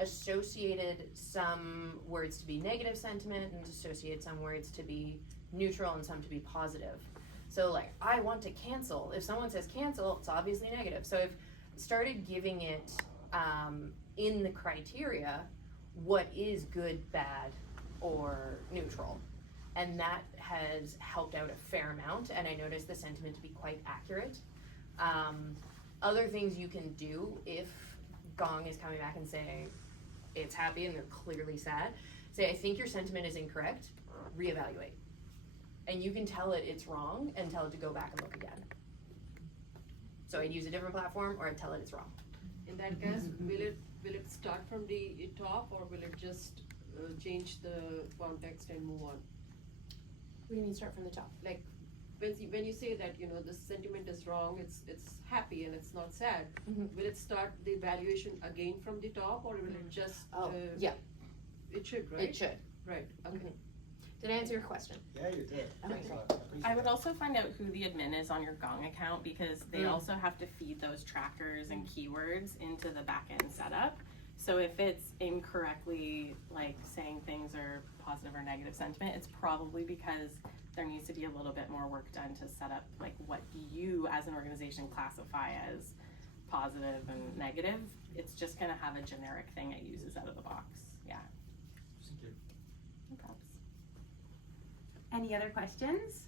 associated some words to be negative sentiment and associated some words to be neutral and some to be positive. So like, I want to cancel. If someone says cancel, it's obviously negative. So I've started giving it in the criteria what is good, bad, or neutral. And that has helped out a fair amount, and I noticed the sentiment to be quite accurate. Other things you can do if Gong is coming back and saying it's happy and they're clearly sad, say, I think your sentiment is incorrect, reevaluate. And you can tell it it's wrong and tell it to go back and look again. So I'd use a different platform or I'd tell it it's wrong. In that case, will it start from the top, or will it just change the context and move on? What do you mean start from the top? Like when you say that the sentiment is wrong, it's happy and it's not sad. Mm-hmm. Will it start the evaluation again from the top, or will it just? Yeah. It should, right? It should. Right. Okay. Mm-hmm. Did I answer your question? Yeah, you did. Okay, Thanks a great. lot. Appreciate I would that. also find out who the admin is on your Gong account, because they also have to feed those trackers and keywords into the back-end setup. So if it's incorrectly like saying things are positive or negative sentiment, it's probably because there needs to be a little bit more work done to set up like what you as an organization classify as positive and negative. It's just gonna have a generic thing it uses out of the box. Yeah. Thank you. No problems. Any other questions?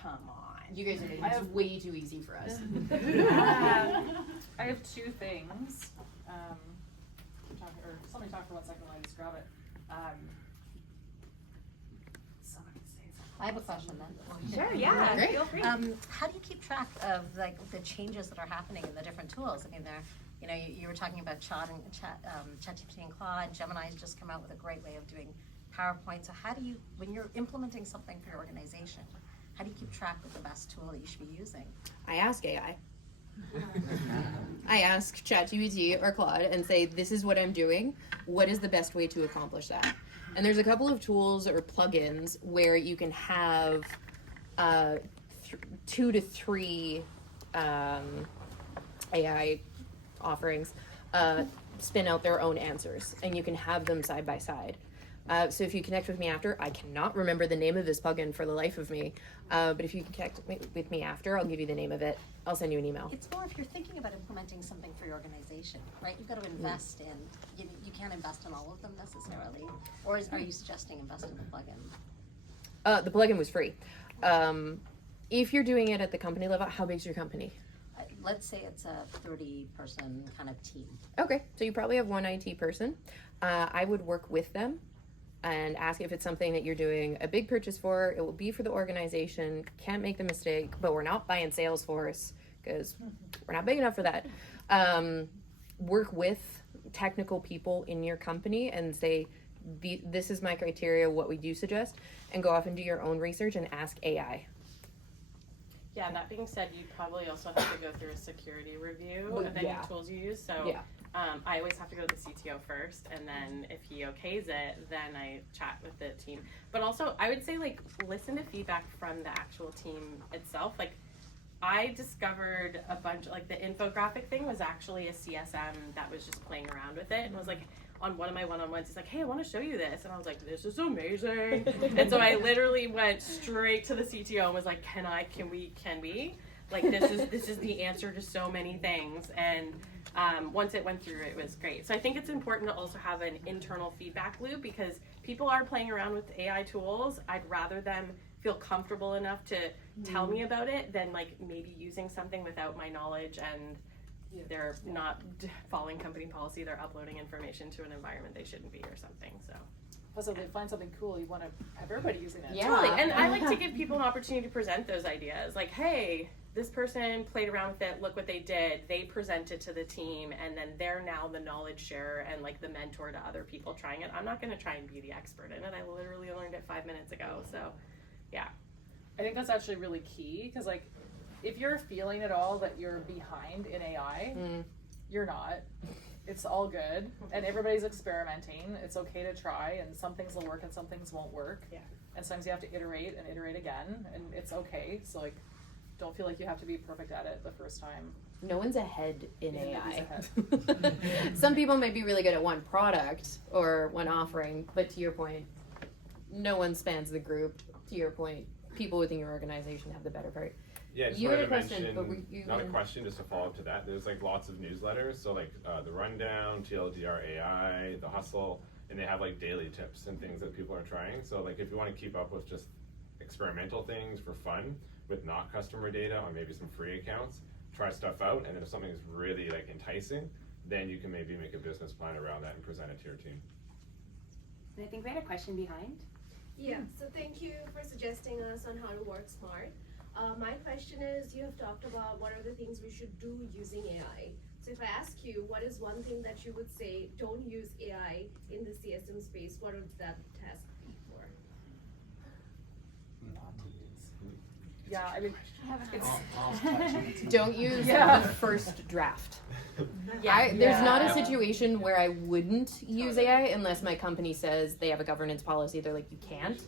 Come on. You guys are making this way too easy for us. I have two things. Somebody talk for 1 second while I just grab it. Somebody say something. I have a question then. Sure, yeah, Great. feel free. How do you keep track of like the changes that are happening in the different tools? I mean, you were talking about ChatGPT and Claude. Gemini's just come out with a great way of doing PowerPoint. So how do you, when you're implementing something for your organization, how do you keep track of the best tool that you should be using? I ask AI. I ask ChatGPT or Claude and say, this is what I'm doing. What is the best way to accomplish that? And there's a couple of tools or plugins where you can have 2 to 3 AI offerings spin out their own answers, and you can have them side by side. So if you connect with me after, I cannot remember the name of this plugin for the life of me, but if you can connect with me after, I'll give you the name of it. I'll send you an email. It's more if you're thinking about implementing something for your organization, right? You've got to invest in, you can't invest in all of them necessarily. Or are you suggesting invest in the plugin? The plugin was free. If you're doing it at the company level, how big's your company? Let's say it's a 30-person kind of team. Okay, so you probably have one IT person. I would work with them and ask if it's something that you're doing a big purchase for. It will be for the organization. Can't make the mistake, but we're not buying Salesforce because we're not big enough for that. Work with technical people in your company and say, this is my criteria, what we do suggest, and go off and do your own research and ask AI. Yeah, that being said, you probably also have to go through a security review of any tools you use. So I always have to go to the CTO first, and then if he okays it, then I chat with the team. But also, I would say, like, listen to feedback from the actual team itself. Like, I discovered a bunch, like, the infographic thing was actually a CSM that was just playing around with it, and was like, on one of my one-on-ones, he's like, hey, I want to show you this. And I was like, this is amazing. And so I literally went straight to the CTO and was like, can we? Like, this is the answer to so many things. And once it went through, it was great. So I think it's important to also have an internal feedback loop, because people are playing around with AI tools. I'd rather them feel comfortable enough to tell me about it than like maybe using something without my knowledge and Yeah. they're not following company policy, they're uploading information to an environment they shouldn't be or something, so. Plus, if they find something cool, you want to have everybody using it. Yeah. Totally, and I like to give people an opportunity to present those ideas. Like, hey, this person played around with it, look what they did. They present it to the team, and then they're now the knowledge sharer and like the mentor to other people trying it. I'm not gonna try and be the expert in it. I literally learned it 5 minutes ago, so yeah. I think that's actually really key, because like, if you're feeling at all that you're behind in AI, you're not. It's all good, and everybody's experimenting. It's okay to try, and some things will work and some things won't work. Yeah. And sometimes you have to iterate and iterate again, and it's okay. So like, don't feel like you have to be perfect at it the first time. No one's ahead in Yeah, AI. nobody's ahead. Some people may be really good at one product or one offering, but to your point, no one spans the group. To your point, people within your organization have the better part. Yeah, just You wanted had to a question, mention, but you not a wanted- question, just a follow up to that. There's like lots of newsletters, so like the Rundown, TLDR AI, the Hustle, and they have like daily tips and things that people are trying. So like if you want to keep up with just experimental things for fun with not customer data on maybe some free accounts, try stuff out, and then if something is really like enticing, then you can maybe make a business plan around that and present it to your team. And I think we had a question behind. Yeah, so thank you for suggesting us on how to work smart. My question is, you have talked about what are the things we should do using AI. So if I ask you, what is one thing that you would say, don't use AI in the CSM space, what would that task be for? Yeah, I mean, it's, Don't use Yeah. the first draft. Yeah. There's not a situation where I wouldn't use AI unless my company says they have a governance policy. They're like, you can't.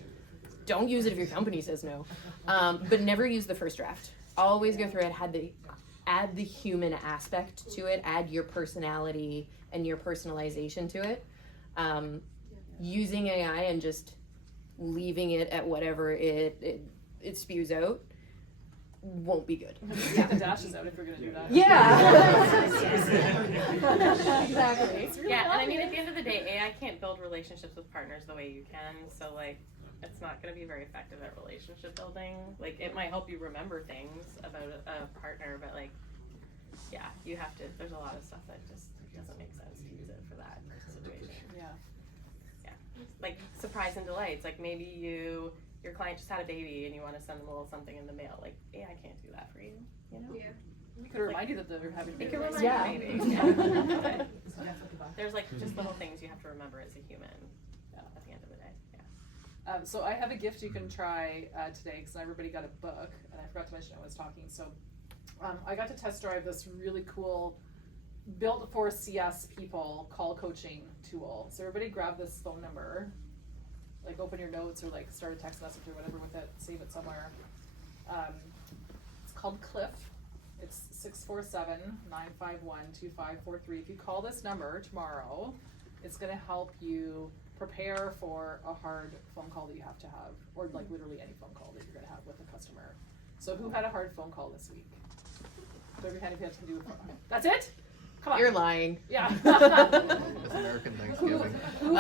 Don't use it if your company says no. But never use the first draft. Always go through it, add the human aspect to it, add your personality and your personalization to it. Using AI and just leaving it at whatever it spews out won't be good. just get the dashes out if you're gonna do that. Yeah. Exactly. It's really Yeah, and I mean, obvious. at the end of the day, AI can't build relationships with partners the way you can, so like, it's not going to be very effective at relationship building. Like, it might help you remember things about a partner, but like, yeah, you have to, there's a lot of stuff that just doesn't make sense to use it for that situation. Yeah. Yeah. Like, surprise and delights, like maybe your client just had a baby and you want to send them a little something in the mail. Like, AI can't do that for you, you know? Yeah. We could remind you that they're having It babies. can remind Yeah. you maybe. Yeah. There's like just little things you have to remember as a human at the end of the day. Yeah. So I have a gift you can try today, because everybody got a book, and I forgot to mention I was talking. So I got to test drive this really cool, built for CS people call coaching tool. So everybody grab this phone number, like open your notes or like start a text message or whatever with it, save it somewhere. It's called Cliff. It's 647-951-2543. If you call this number tomorrow, it's going to help you prepare for a hard phone call that you have to have, or like literally any phone call that you're going to have with a customer. So who had a hard phone call this week? Throw your hand if you have to do a phone call. That's it? Come on. You're lying. Yeah. It's American Thanksgiving. Who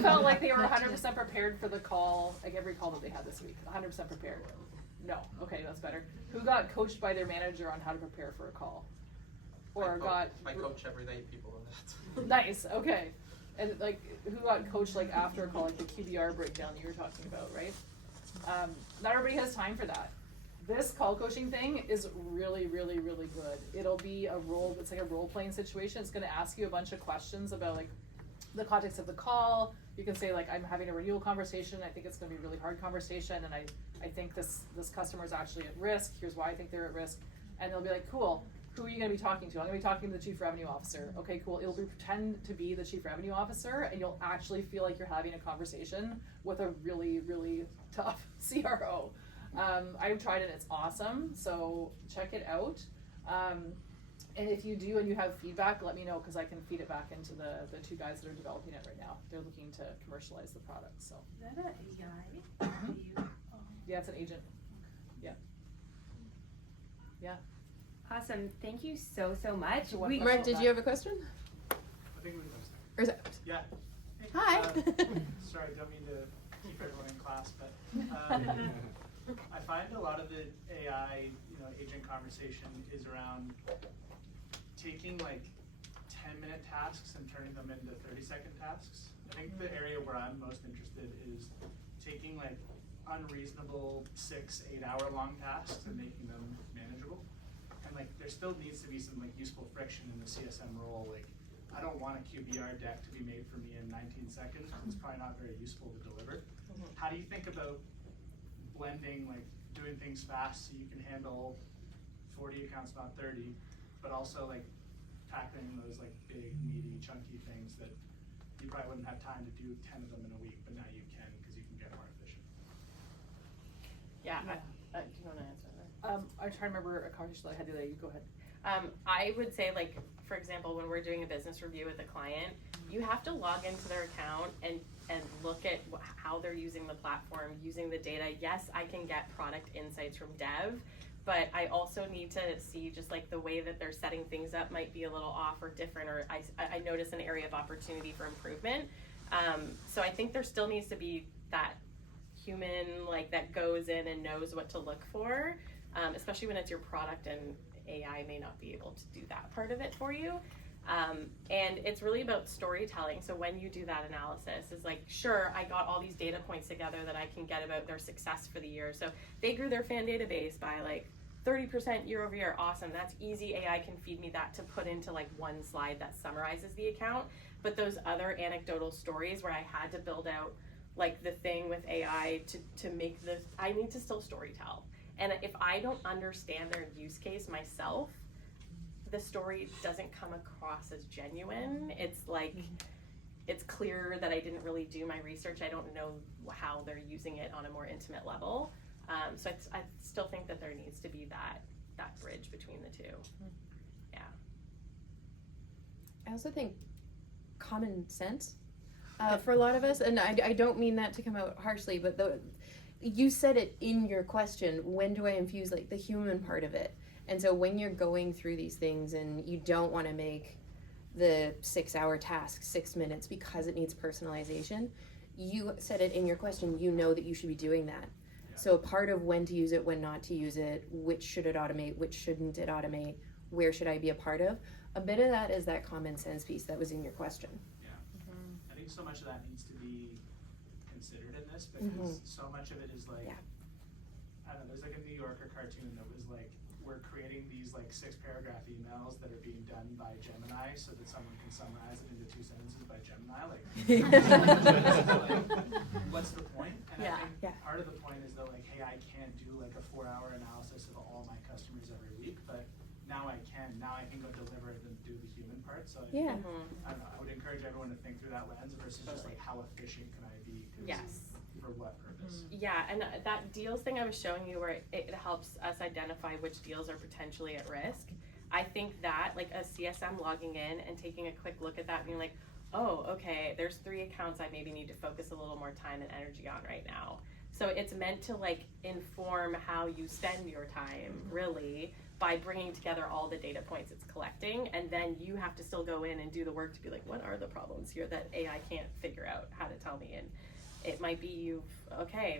felt like they were 100% prepared for the call, like every call that they had this week? 100% prepared? No. Okay, that's better. Who got coached by their manager on how to prepare for a call? Or I coach everyday people on that. Nice, okay. And like, who got coached like after a call, like the QBR breakdown that you were talking about, right? Not everybody has time for that. This call coaching thing is really, really, really good. It'll be it's like a role playing situation. It's gonna ask you a bunch of questions about like the context of the call. You can say like, I'm having a renewal conversation. I think it's gonna be a really hard conversation, and I think this customer is actually at risk. Here's why I think they're at risk. And they'll be like, cool. Who are you going to be talking to? I'm going to be talking to the Chief Revenue Officer. Okay, cool. It'll pretend to be the Chief Revenue Officer, and you'll actually feel like you're having a conversation with a really, really tough CRO. I've tried it. It's awesome. So check it out. And if you do and you have feedback, let me know, because I can feed it back into the two guys that are developing it right now. They're looking to commercialize the product. So. Is that an AI? Yeah, it's an agent. Yeah. Yeah. Awesome. Thank you so much. Mark, did you have a question? I think we can start. Or is that? Yeah. Hi. Sorry, don't mean to keep everyone in class, but I find a lot of the AI, agent conversation is around taking like 10-minute tasks and turning them into 30-second tasks. I think the area where I'm most interested is taking like unreasonable 6-8 hour long tasks and making them manageable. And like there still needs to be some like useful friction in the CSM role. Like I don't want a QBR deck to be made for me in 19 seconds. It's probably not very useful to deliver. How do you think about blending, like doing things fast so you can handle 40 accounts, not 30, but also like tackling those like big, meaty, chunky things that you probably wouldn't have time to do 10 of them in a week, but now you can because you can get more efficient. Yeah, do you want to answer that? I'm trying to remember a conversation that I had the other day. You go ahead. I would say, like, for example, when we're doing a business review with a client, you have to log into their account and look at how they're using the platform, using the data. Yes, I can get product insights from dev, but I also need to see just like the way that they're setting things up might be a little off or different, or I notice an area of opportunity for improvement. So I think there still needs to be that human, like, that goes in and knows what to look for, especially when it's your product and AI may not be able to do that part of it for you. And it's really about storytelling. So when you do that analysis, it's like, sure, I got all these data points together that I can get about their success for the year. So they grew their fan database by like 30% year over year. Awesome. That's easy. AI can feed me that to put into like one slide that summarizes the account. But those other anecdotal stories where I had to build out like the thing with AI to make this, I need to still storytell. And if I don't understand their use case myself, the story doesn't come across as genuine. It's like, it's clear that I didn't really do my research. I don't know how they're using it on a more intimate level. So I still think that there needs to be that bridge between the two. Yeah. I also think common sense for a lot of us, and I don't mean that to come out harshly, but you said it in your question, when do I infuse like the human part of it? And so when you're going through these things and you don't want to make the 6-hour task 6 minutes because it needs personalization, you said it in your question, you know that you should be doing that. Yeah. So part of when to use it, when not to use it, which should it automate, which shouldn't it automate, where should I be a part of? A bit of that is that common sense piece that was in your question. Yeah. I think so much of that needs to be considered in this because so much of it is like, I don't know, there's like a New Yorker cartoon that was like, we're creating these like 6-paragraph emails that are being done by Gemini so that someone can summarize it into 2 sentences by Gemini. Like, what's the point? And I think part of the point is that like, hey, I can't do like a 4-hour analysis of all my customers every week, but now I can. Now I can go deliver it and do the human part. So I don't know. I would encourage everyone to think through that lens versus just like how efficient can I be? Yes. For what purpose? Yeah, and that deals thing I was showing you where it helps us identify which deals are potentially at risk. I think that like a CSM logging in and taking a quick look at that and being like, oh, okay, there's 3 accounts I maybe need to focus a little more time and energy on right now. So it's meant to like inform how you spend your time really by bringing together all the data points it's collecting, and then you have to still go in and do the work to be like, what are the problems here that AI can't figure out how to tell me? And it might be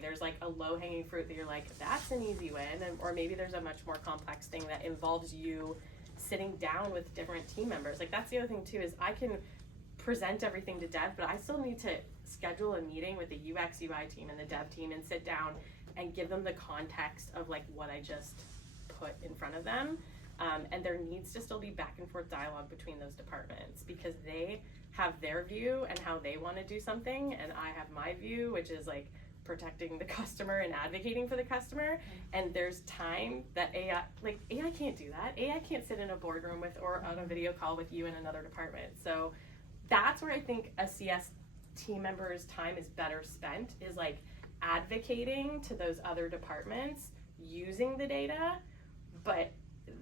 there's like a low-hanging fruit that you're like, that's an easy win, or maybe there's a much more complex thing that involves you sitting down with different team members. Like that's the other thing too, is I can present everything to dev, but I still need to schedule a meeting with the UX UI team and the dev team and sit down and give them the context of like what I just put in front of them. And there needs to still be back and forth dialogue between those departments because they have their view and how they want to do something, and I have my view, which is like protecting the customer and advocating for the customer. And there's time that AI can't do that. AI can't sit in a boardroom with or on a video call with you in another department. So that's where I think a CS team member's time is better spent, is like advocating to those other departments using the data, but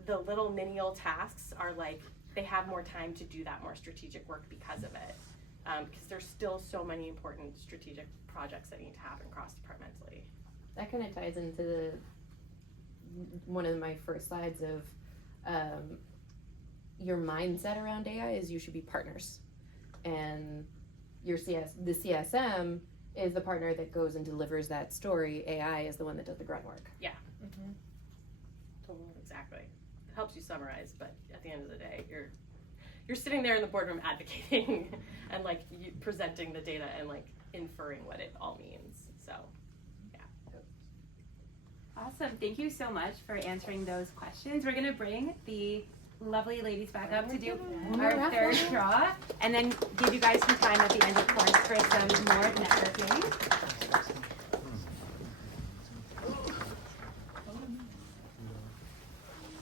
the little menial tasks are like, they have more time to do that more strategic work because of it. Because there's still so many important strategic projects that need to happen cross-departmentally. That kind of ties into one of my first slides of your mindset around AI is you should be partners. And the CSM is the partner that goes and delivers that story. AI is the one that does the grunt work. Yeah. Totally. Exactly. helps you summarize, but at the end of the day, you're sitting there in the boardroom advocating and like you presenting the data and like inferring what it all means. So, yeah. Awesome. Thank you so much for answering those questions. We're going to bring the lovely ladies back up to do our third draw and then give you guys some time at the end, of course, for some more networking.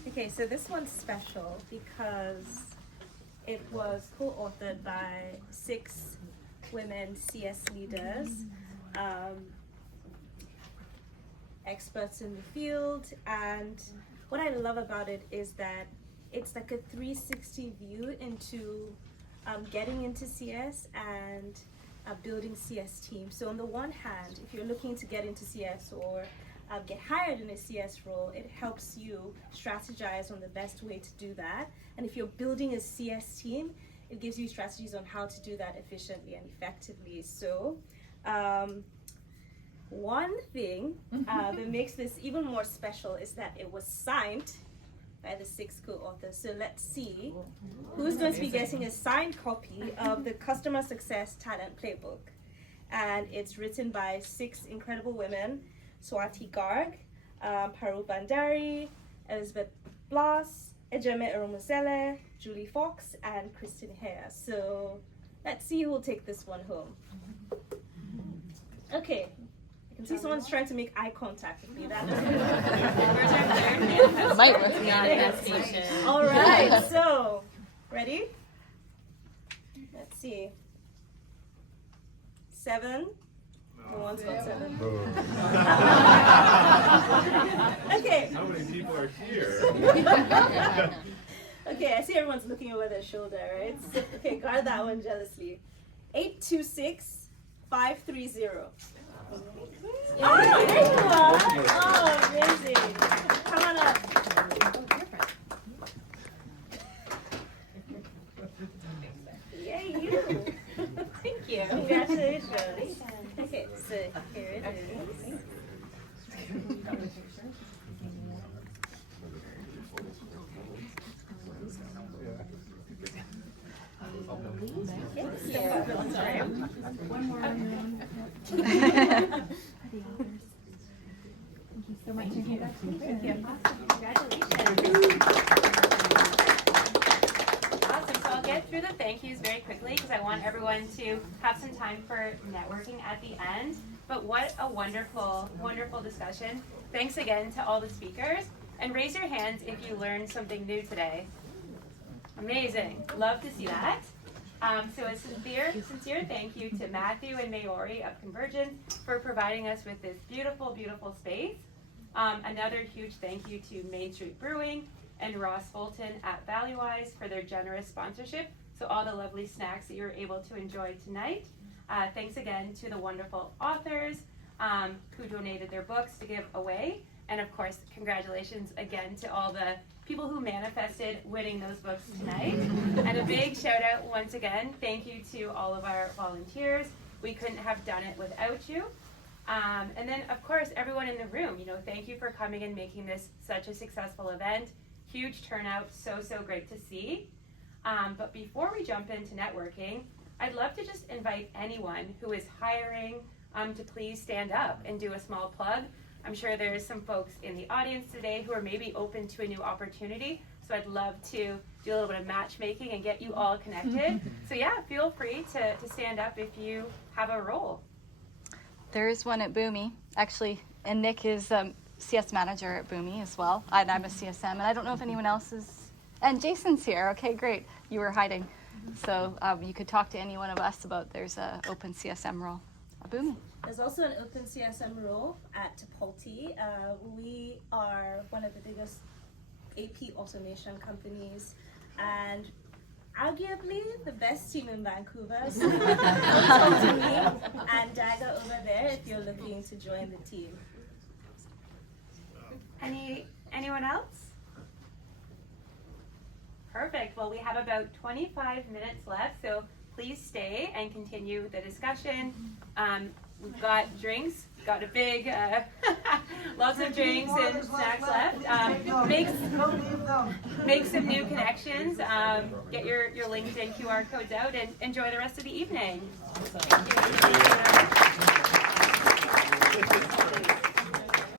Okay, so this one's special because it was co-authored by 6 women CS leaders, experts in the field, and what I love about it is that it's like a 360 view into getting into CS and building CS teams. So on the one hand, if you're looking to get into CS or get hired in a CS role, it helps you strategize on the best way to do that. And if you're building a CS team, it gives you strategies on how to do that efficiently and effectively. So one thing that makes this even more special is that it was signed by the 6 co-authors. So let's see who's going to be getting a signed copy of the Customer Success Talent Playbook. And it's written by 6 incredible women: Swati Garg, Paru Bandari, Elizabeth Blas, Ejeme Eromosele, Julie Fox, and Kristen Hare. So let's see who will take this one home. Okay. I can see someone's trying to make eye contact with me. That Might work. All right, so ready? Let's see. 7. No one's got 7. Okay. How many people are here? Okay, I see everyone's looking over their shoulder, right? Okay, guard that one jealously. 826 530. Oh, there you are. Oh, amazing. Come on up. Yay, you. Thank you. Congratulations. Okay, so here it is. One more. Thank you so much. Thank you. Awesome. Congratulations. Awesome. So I'll get through the thank yous very quickly because I want everyone to have some time for networking at the end. But what a wonderful, wonderful discussion. Thanks again to all the speakers. And raise your hands if you learned something new today. Amazing. Love to see that. So a sincere thank you to Matthew and Maori of Convergence for providing us with this beautiful, beautiful space. Another huge thank you to Main Street Brewing and Ross Fulton at ValueWise for their generous sponsorship. So all the lovely snacks that you were able to enjoy tonight. Thanks again to the wonderful authors who donated their books to give away. And of course, congratulations again to all the people who manifested winning those books tonight. And a big shout out once again, thank you to all of our volunteers. We couldn't have done it without you. And then of course, everyone in the room, thank you for coming and making this such a successful event. Huge turnout, so great to see. But before we jump into networking, I'd love to just invite anyone who is hiring to please stand up and do a small plug. I'm sure there's some folks in the audience today who are maybe open to a new opportunity. So I'd love to do a little bit of matchmaking and get you all connected. So yeah, feel free to stand up if you have a role. There is one at Boomi, actually, and Nick is CS manager at Boomi as well, and I'm a CSM, and I don't know if anyone else is, and Jason's here. Okay, great. You were hiding. So you could talk to any one of us about there's an open CSM role at Boomi. There's also an open CSM role at Pulte. We are one of the biggest AP automation companies and arguably the best team in Vancouver. So talk to me and Dagger over there if you're looking to join the team. Anyone else? Perfect. Well, we have about 25 minutes left, so please stay and continue the discussion. We've got drinks, got a big, lots of drinks and snacks left. Make some new connections, get your LinkedIn QR codes out, and enjoy the rest of the evening. Thank you.